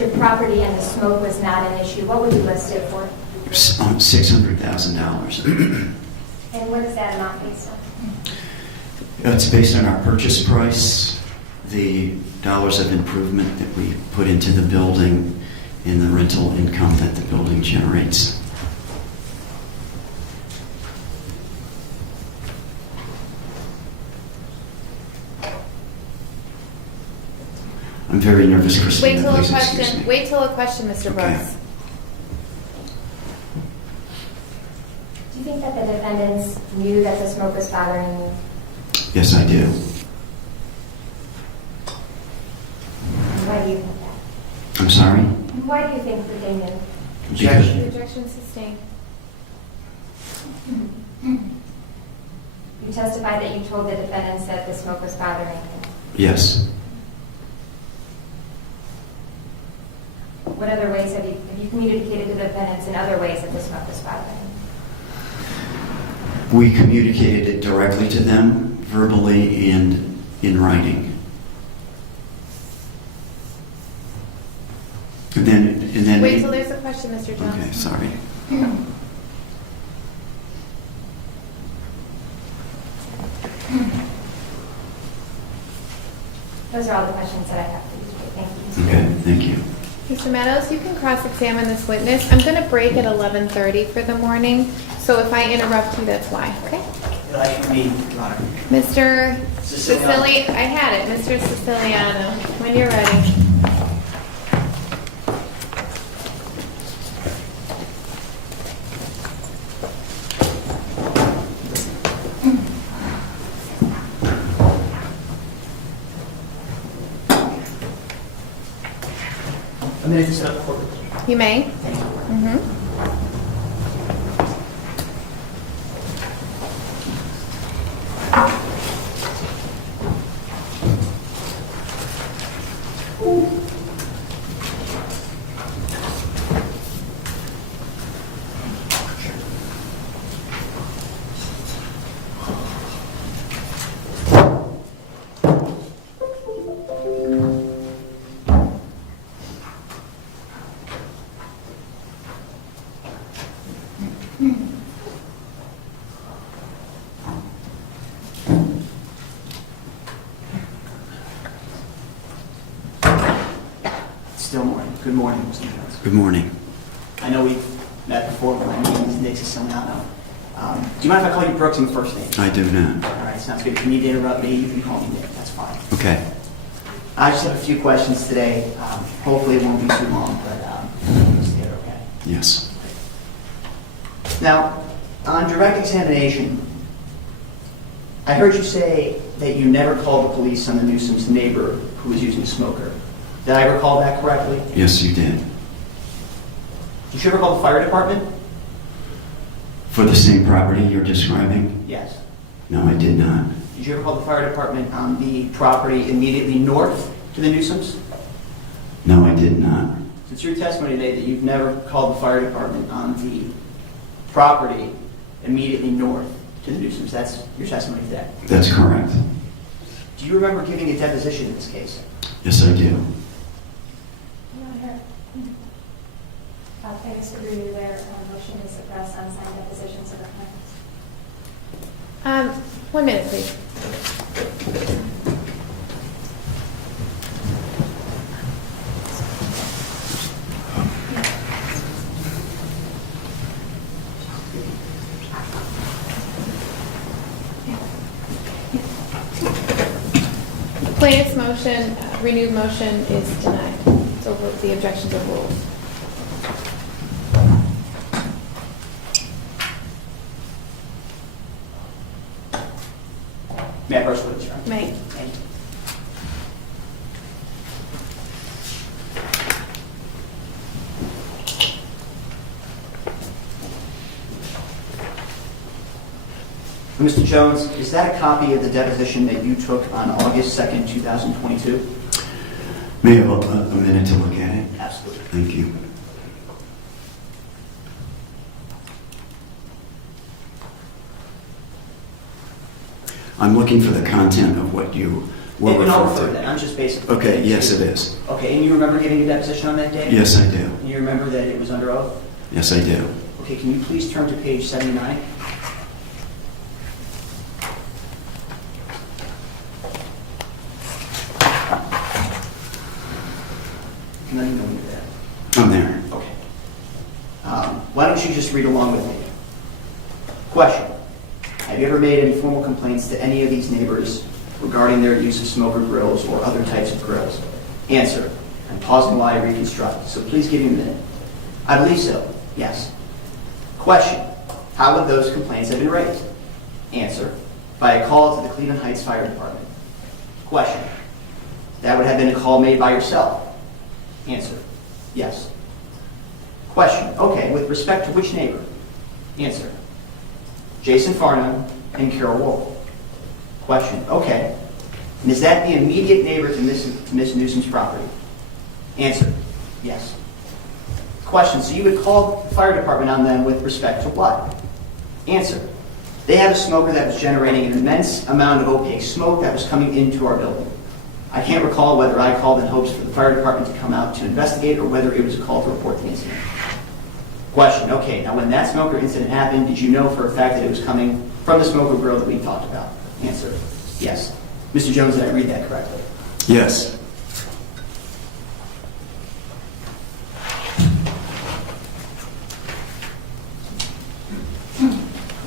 your property and the smoke was not an issue, what would you list it for? $600,000. And what is that amount based on? It's based on our purchase price, the dollars of improvement that we put into the building, and the rental income that the building generates. I'm very nervous, Christina. Wait till a Please excuse question. me. Wait till a question, Mr. Okay. Brooks. Do you think that the defendants knew that the smoke was bothering you? Yes, I do. Why do you think that? I'm sorry? Why do you think that they knew? Because The objection sustained. You testified that you told the defendants that the smoke was bothering you. yes, What other ways have you communicated to the defendants in other ways that the smoke was bothering you? we communicated it directly to them, verbally and in writing. And then Wait till there's a question, Mr. Jones. Okay, sorry. Those are all the questions that I have for you today. Thank you. Okay, thank you. Mr. Meadows, you can cross-examine this witness. I'm going to break at 11:30 for the morning, so if I interrupt you, that's why, okay? That should be, Your Honor. Mr. Siciliano. I had it, Mr. Siciliano, when you're ready. A minute to set up court. You may. Thank you. Mhm. Still morning. Good morning, Mr. Jones. Good morning. I know we've met before, but my name is Nick Siciliano. Do you mind if I call you Brooks in first name? I do not. All right, sounds good. If you need to interrupt me, you can call me Nick. That's fine. Okay. I just have a few questions today. Hopefully it won't be too long, but let's get it okay. Yes. Now, on direct examination, I heard you say that you never called the police on the nuisance neighbor who was using a smoker. Did I recall that correctly? Yes, you did. Did you ever call the fire department? For the same property you're describing? Yes. No, I did not. Did you ever call the fire department on the property immediately north to the nuisance? No, I did not. It's your testimony today that you've never called the fire department on the property immediately north to the nuisance. That's your testimony today. That's correct. Do you remember giving a deposition in this case? Yes, I do. Your Honor, I disagree with their motion to suppress unsigned depositions of the clients. 1 minute, please. Plaintiff's motion, renewed motion is denied. So the objections are ruled. May I first witness, Your Honor? May. Thank you. Mr. Jones, is that a copy of the deposition that you took on August 2nd, 2022? May I have a minute to look at it? Absolutely. Thank you. I'm looking for the content of what you we're And I'll refer referring to that. to. I'm just basically. Okay, yes, it is. Okay, and you remember giving a deposition on that day? Yes, I do. And you remember that it was under oath? Yes, I do. Okay, can you please turn to page 79? Let me know when you're there. I'm there. Okay. Why don't you just read along with me? Question. Have you ever made any formal complaints to any of these neighbors regarding their use of smoker grills or other types of grills? Answer. I'm pausing while I reconstruct, so please give me a minute. I believe so. Yes. Question. How would those complaints have been raised? Answer. By a call to the Cleveland Heights Fire Department. Question. That would have been a call made by yourself. Answer. Yes. Question. Okay, with respect to which neighbor? Answer. Jason Farnham and Carol Wolf. Question. Okay. And is that the immediate neighbor to Miss Newsome's property? Answer. Yes. Question. So you would call the fire department on them with respect to what? Answer. They had a smoker that was generating an immense amount of opaque smoke that was coming into our building. I can't recall whether I called in hopes for the fire department to come out to investigate or whether it was a call to report the incident. Question. Okay, now when that smoker incident happened, did you know for a fact that it was coming from the smoker grill that we talked about? Answer. Yes. Mr. Jones, did I read that correctly? Yes.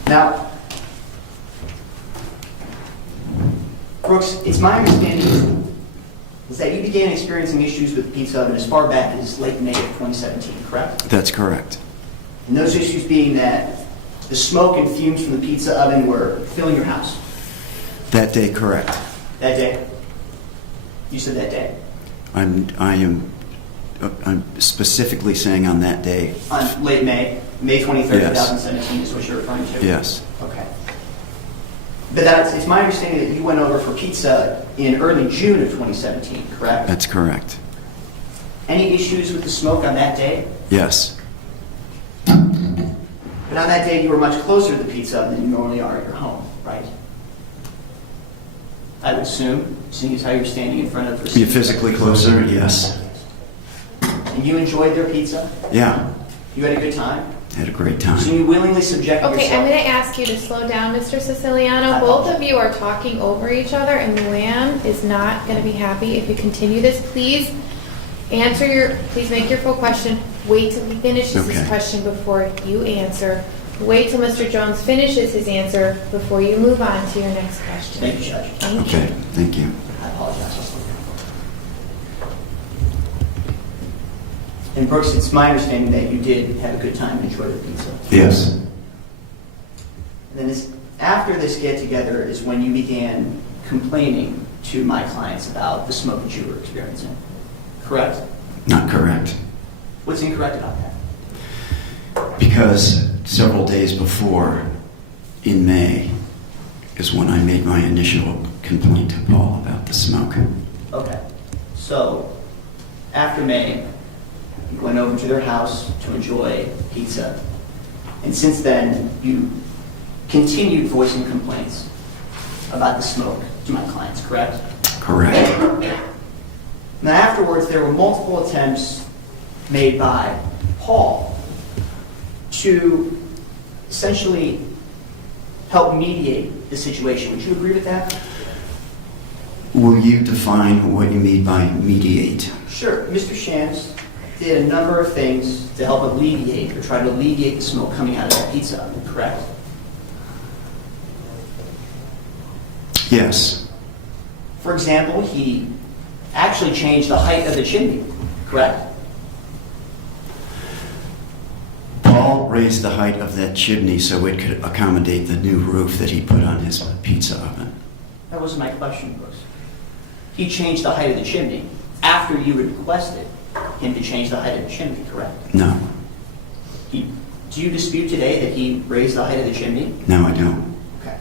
Now, Brooks, it's my understanding is that you began experiencing issues with the pizza oven as far back as late May of 2017, correct? That's correct. And those issues being that the smoke and fumes from the pizza oven were filling your house. That day, correct. That day? You said that day? I'm specifically saying on that day. On late May, May 23rd, Yes. 2017 is what you're referring to? Yes. Okay. But it's my understanding that you went over for pizza in early June of 2017, correct? That's correct. Any issues with the smoke on that day? Yes. But on that day, you were much closer to the pizza oven than you normally are at your home, right? I would assume, seeing as how you're standing in front of the... Be physically closer? Yes. And you enjoyed their pizza? Yeah. You had a good time? Had a great So time. you willingly subjected Okay, yourself... I'm going to ask you to slow down, Mr. Siciliano. I Both apologize. of you are talking over each other, and Luann is not going to be happy if you continue this. Please please make your full question. Wait till he finishes his Okay. question before you answer. Wait till Mr. Jones finishes his answer before you move on to your next question. Thank you, Judge. Thank you. Okay, thank you. I apologize. And Brooks, it's my understanding that you did have a good time and enjoyed the pizza. Yes. And then after this get-together is when you began complaining to my clients about the smoke that you were experiencing. Correct? Not correct. What's incorrect about that? Because several days before, in May, is when I made my initial complaint to Paul about the smoke. Okay. So, after May, you went over to their house to enjoy pizza. And since then, you continued voicing complaints about the smoke to my clients, correct? Correct. Now, afterwards, there were multiple attempts made by Paul to essentially help mediate the situation. Would you agree with that? Will you define what you mean by mediate? Sure. Mr. Shams did a number of things to help alleviate or try to alleviate the smoke coming out of that pizza oven, correct? Yes. For example, he actually changed the height of the chimney, correct? Paul raised the height of that chimney so it could accommodate the new roof that he put on his pizza oven. That wasn't my question, Brooks. He changed the height of the chimney after you requested him to change the height of the chimney, correct? No. Do you dispute today that he raised the height of the chimney? No, I don't. Okay.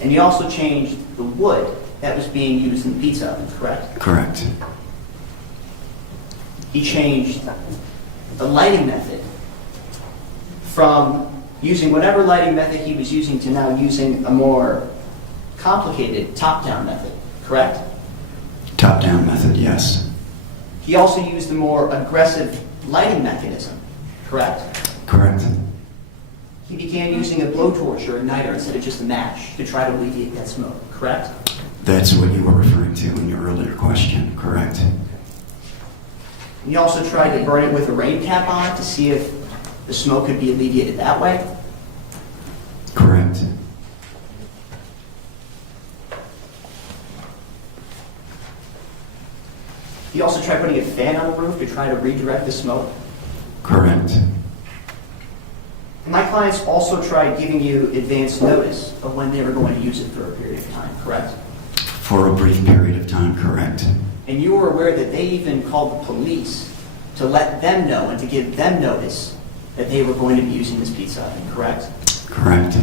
And he also changed the wood that was being used in the pizza oven, correct? Correct. He changed the lighting method from using whatever lighting method he was using to now using a more complicated top-down method, correct? Top-down method, yes. He also used a more aggressive lighting mechanism, correct? Correct. He began using a blowtorch or igniter instead of just a match to try to alleviate that smoke, correct? That's what you were referring to in your earlier question, correct? And he also tried to burn it with a rain cap on to see if the smoke could be alleviated that way. Correct. He also tried putting a fan on the roof to try to redirect the smoke. Correct. And my clients also tried giving you advance notice of when they were going to use it for a period of time, correct? For a brief period of time, correct. And you were aware that they even called the police to let them know and to give them notice that they were going to be using this pizza oven, correct? Correct.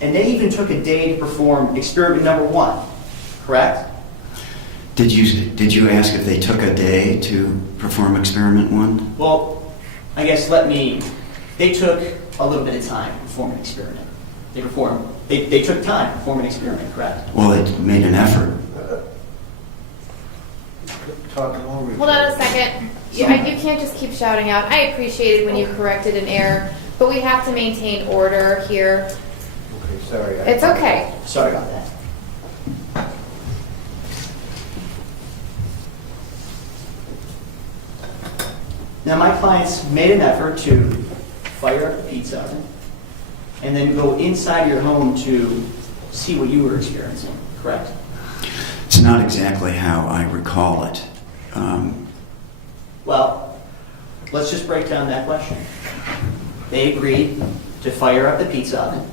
And they even took a day to perform experiment number 1, correct? Did you ask if they took a day to perform experiment 1? Well, I guess they took a little bit of time to perform an experiment. They took time to perform an experiment, correct? Well, they made an effort. Talking over. Hold on a second. You can't just keep shouting out. I appreciated when you corrected an error, but we have to maintain order here. Okay, sorry. It's okay. Sorry about that. Now, my clients made an effort to fire up the pizza oven and then go inside your home to see what you were experiencing, correct? It's not exactly how I recall it. Well, let's just break down that question. They agreed to fire up the pizza oven,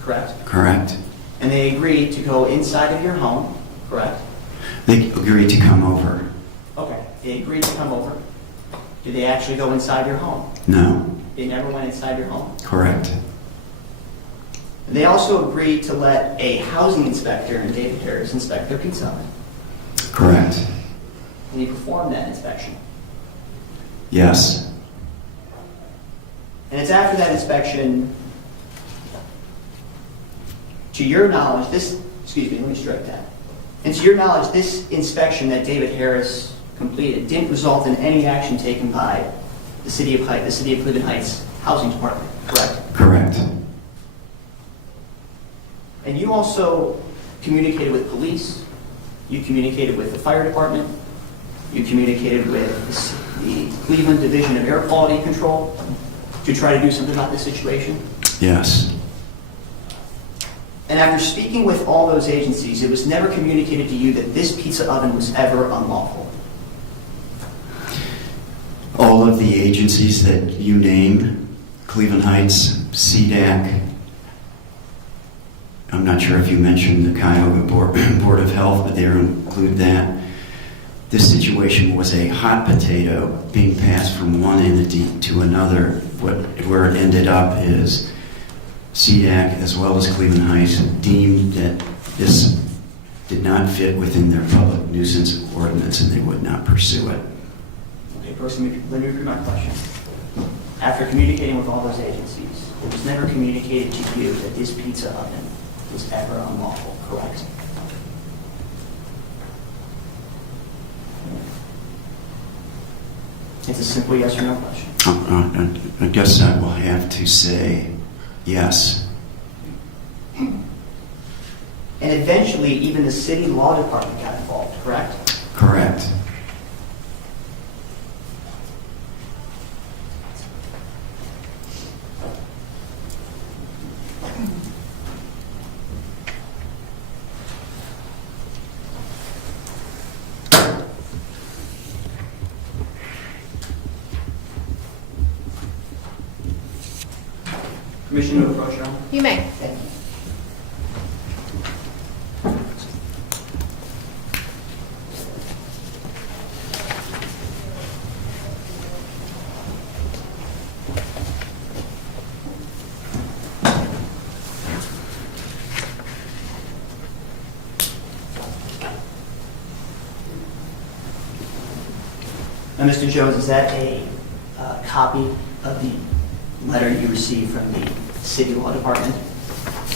correct? Correct. And they agreed to go inside of your home, correct? They agreed to come over. Okay, they agreed to come over. Did they actually go inside your home? No. They never went inside your home? Correct. They also agreed to let a housing inspector and David Harris inspect their pizza oven. Correct. And he performed that inspection. Yes. And it's after that inspection, to your knowledge, let me strike that. And to your knowledge, this inspection that David Harris completed didn't result in any action taken by the City of Cleveland Heights Housing Department, correct? Correct. And you also communicated with police, you communicated with the fire department, you communicated with the Cleveland Division of Air Quality Control to try to do something about this situation. Yes. And after speaking with all those agencies, it was never communicated to you that this pizza oven was ever unlawful. All of the agencies that you name, Cleveland Heights, CDAC, I'm not sure if you mentioned the Cuyahoga Board of Health, but they include that. This situation was a hot potato being passed from one entity to another. Where it ended up is CDAC as well as Cleveland Heights deemed that this did not fit within their public nuisance ordinance and they would not pursue it. Okay, Brooks, let me repeat my question. After communicating with all those agencies, it was never communicated to you that this pizza oven was ever unlawful, correct? It's a simple yes or no question. I guess I will have to say yes. And eventually, even the city law department got involved, correct? Correct. Permission to approach, Your Honor? You may. Thank you. Now, Mr. Jones, is that a copy of the letter you received from the city law department?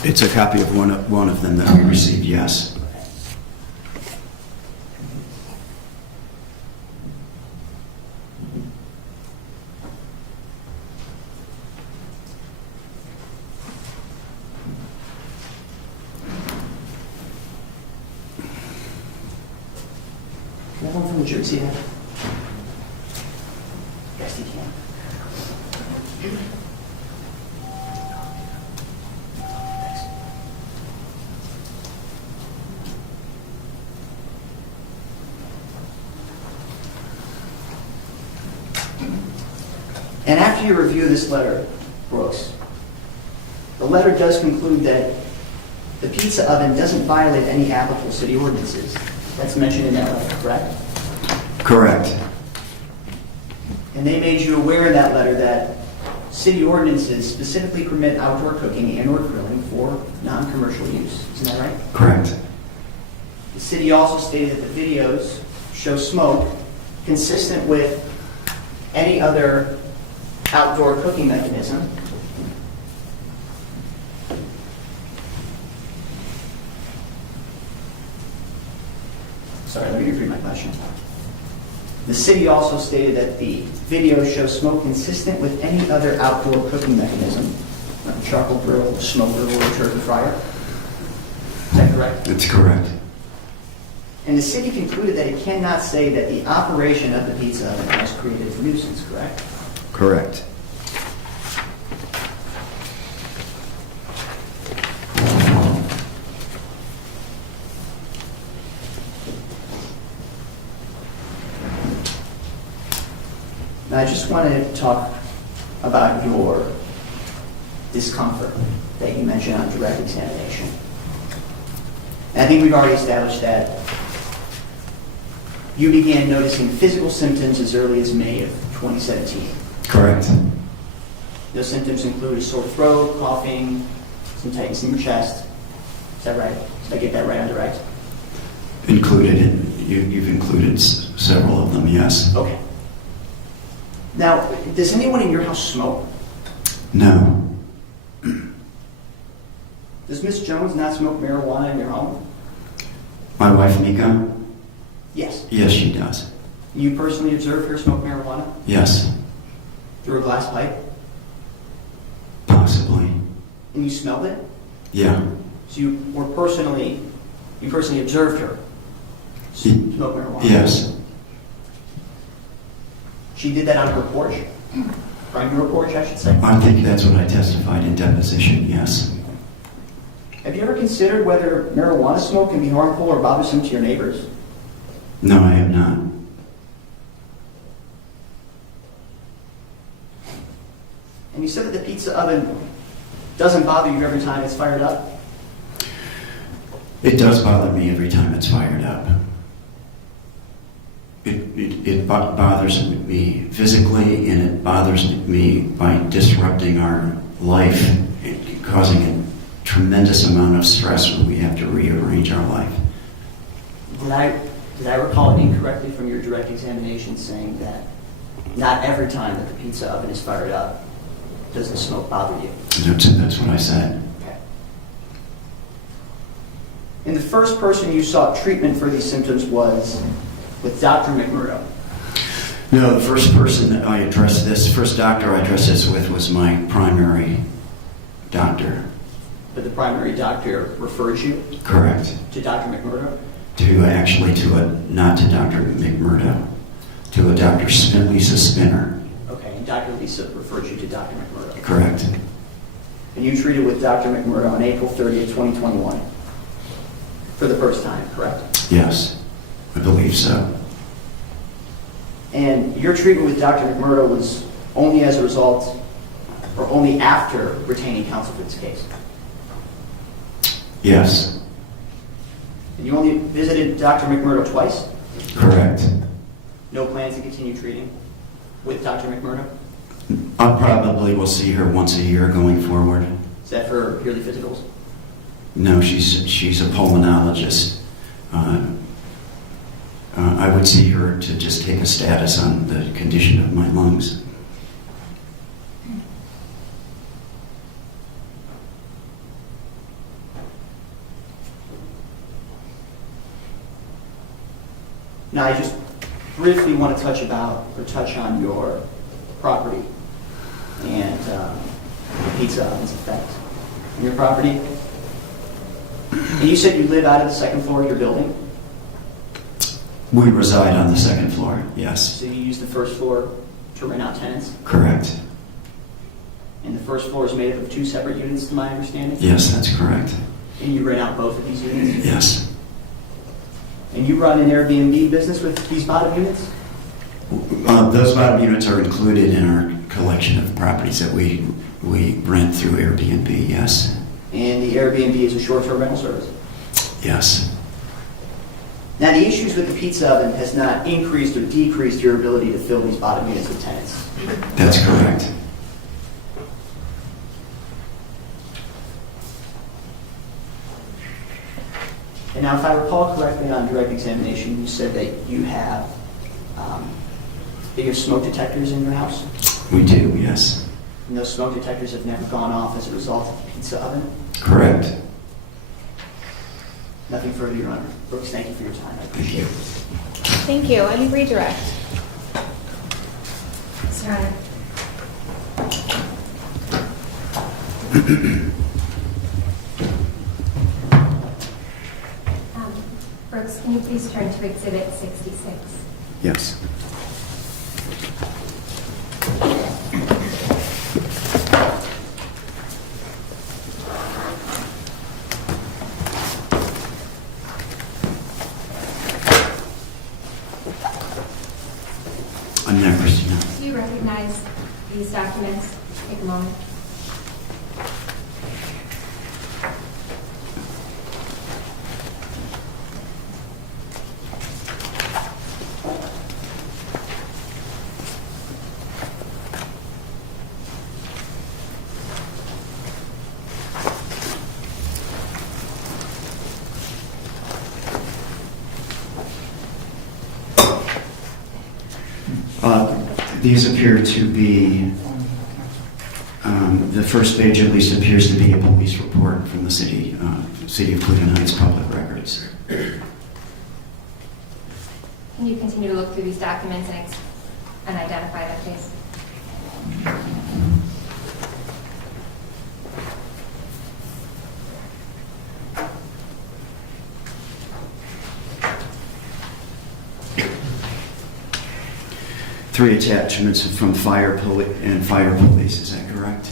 It's a copy of one of them that I received, yes. would you exceed that? Yes, you can. And after you review this letter, Brooks, the letter does conclude that the pizza oven doesn't violate any applicable city ordinances. That's mentioned in that letter, correct? Correct. And they made you aware in that letter that city ordinances specifically permit outdoor cooking and/or grilling for non-commercial use. Isn't that right? Correct. The city also stated that the videos show smoke consistent with any other outdoor cooking mechanism. Sorry, let me repeat my question. The city also stated that the videos show smoke consistent with any other outdoor cooking mechanism, like a charcoal grill, a smoker, or a turkey fryer. Is that correct? That's correct. And the city concluded that it cannot say that the operation of the pizza oven has created a nuisance, correct? Correct. Now, I just wanted to talk about your discomfort that you mentioned on direct examination. And I think we've already established that you began noticing physical symptoms as early as May of 2017. Correct. Those symptoms include a sore throat, coughing, some tightness in your chest. Is that right? Did I get that right on direct? You've included several of them, yes. Okay. Now, does anyone in your house smoke? No. Does Miss Jones not smoke marijuana in your home? My wife, Mika? Yes. Yes, she does. You personally observed her smoke marijuana Yes. through a glass pipe? Possibly. And you smelled it? Yeah. So you personally observed her smoke marijuana? Yes. She did that on her porch? Or on your porch, I should say? I think that's what I testified in deposition, yes. Have you ever considered whether marijuana smoke can be harmful or bothersome to your neighbors? No, I have not. And you said that the pizza oven doesn't bother you every time it's fired up? It does bother me every time it's fired up. It bothers me physically, and it bothers me by disrupting our life, and causing a tremendous amount of stress when we have to rearrange our life. Did I recall incorrectly from your direct examination saying that not every time that the pizza oven is fired up does the smoke bother you? That's what I said. Okay. And the first person you sought treatment for these symptoms was with Dr. McMurdo. No, the first person that first doctor I addressed this with was my primary doctor. But the primary doctor referred you Correct. to Dr. McMurdo? Not to Dr. McMurdo, to a Dr. Lisa Spinner. Okay, and Dr. Lisa referred you to Dr. McMurdo. Correct. And you treated with Dr. McMurdo on April 30th, 2021 for the first time, correct? Yes, I believe so. And your treatment with Dr. McMurdo was only as a result or only after retaining counsel for this case? Yes. And you only visited Dr. McMurdo twice? Correct. No plans to continue treating with Dr. McMurdo? I probably will see her once a year going forward. Is that for purely physicals? No, she's a pulmonologist. I would see her to just take a status on the condition of my lungs. Now, I just briefly want to touch on your property and the pizza oven's effect on your property. And you said you live out of the second floor of your building? We reside on the second floor, yes. So you use the first floor to rent out tenants? Correct. And the first floor is made up of 2 separate units, to my understanding? Yes, that's correct. And you rent out both of these units? Yes. And you run an Airbnb business with these bottom units? Those bottom units are included in our collection of properties that we rent through Airbnb, yes. And the Airbnb is a short-term rental service? Yes. Now, the issues with the pizza oven has not increased or decreased your ability to fill these bottom units with tenants? That's correct. And now, if I recall correctly on direct examination, you said that you have smoke detectors in your house? We do, yes. And those smoke detectors have never gone off as a result of the pizza oven? Correct. Nothing further, Your Honor. Brooks, thank you for your time. I appreciate it. Thank you. Any redirect? Mr. Honor. Brooks, can you please turn to Exhibit 66? Yes. I'm there, Christina. Do you recognize these documents? Take a moment. These appear to be, the first page at least appears to be a police report from the City of Cleveland Heights Public Records. Can you continue to look through these documents and identify that case? Three attachments from fire police, is that correct?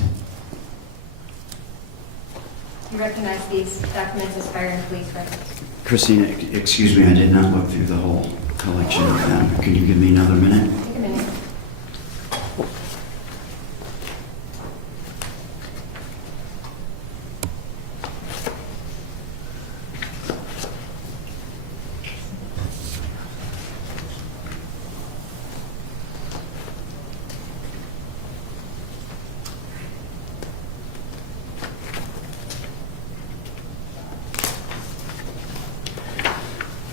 Do you recognize these documents as fire and police records? Christina, excuse me, I did not look through the whole collection of them. Can you give me another minute? Take a minute.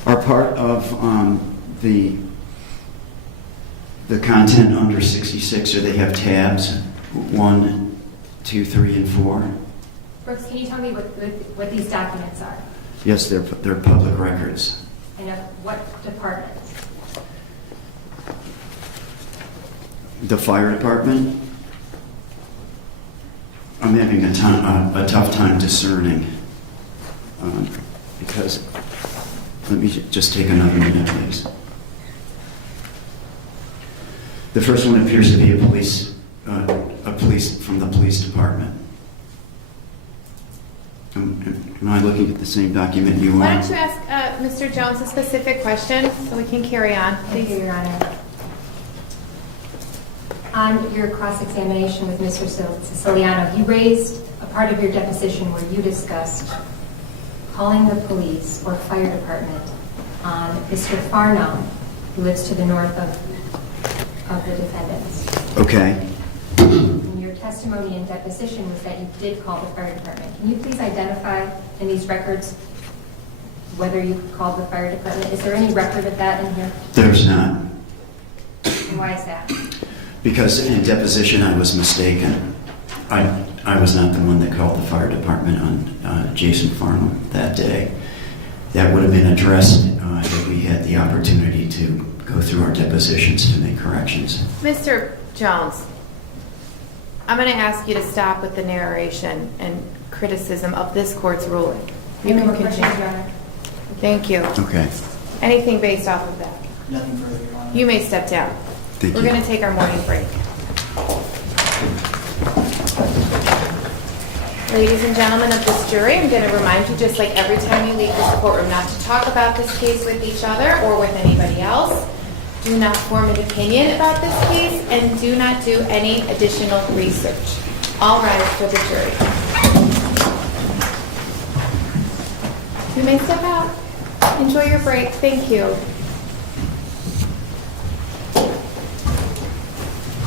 Are part of the content under 66, or they have tabs 1, 2, 3, and 4? Brooks, can you tell me what these documents are? Yes, they're public records. And of what department? The fire department? I'm having a tough time discerning because, let me just take another minute, please. The first one appears to be a police from the police department. Am I looking at the same document you are? Why don't you ask Mr. Jones a specific question so we can carry on, Thank you, please? Your Honor. On your cross-examination with Mr. Siciliano, you raised a part of your deposition where you discussed calling the police or fire department on Mr. Farnham, who lives to the north of the defendants. Okay. And your testimony and deposition was that you did call the fire department. Can you please identify in these records whether you called the fire department? Is there any record of that in here? There's not. And why is that? Because in deposition I was mistaken. I was not the one that called the fire department on Jason Farnham that day. That would have been addressed if we had the opportunity to go through our depositions to make corrections. Mr. Jones, I'm going to ask you to stop with the narration and criticism of this court's ruling. You Any can more questions, continue. Your Honor? Oh. Thank you. Okay. Anything based off of that? Nothing further, Your Honor. You may step down. Thank We're you. going to take our morning break. Ladies and gentlemen of this jury, I'm going to remind you, just like every time you leave this courtroom, not to talk about this case with each other or with anybody else. Do not form an opinion about this case, and do not do any additional research. All rise for the jury. You may step out. Enjoy your break. Thank you.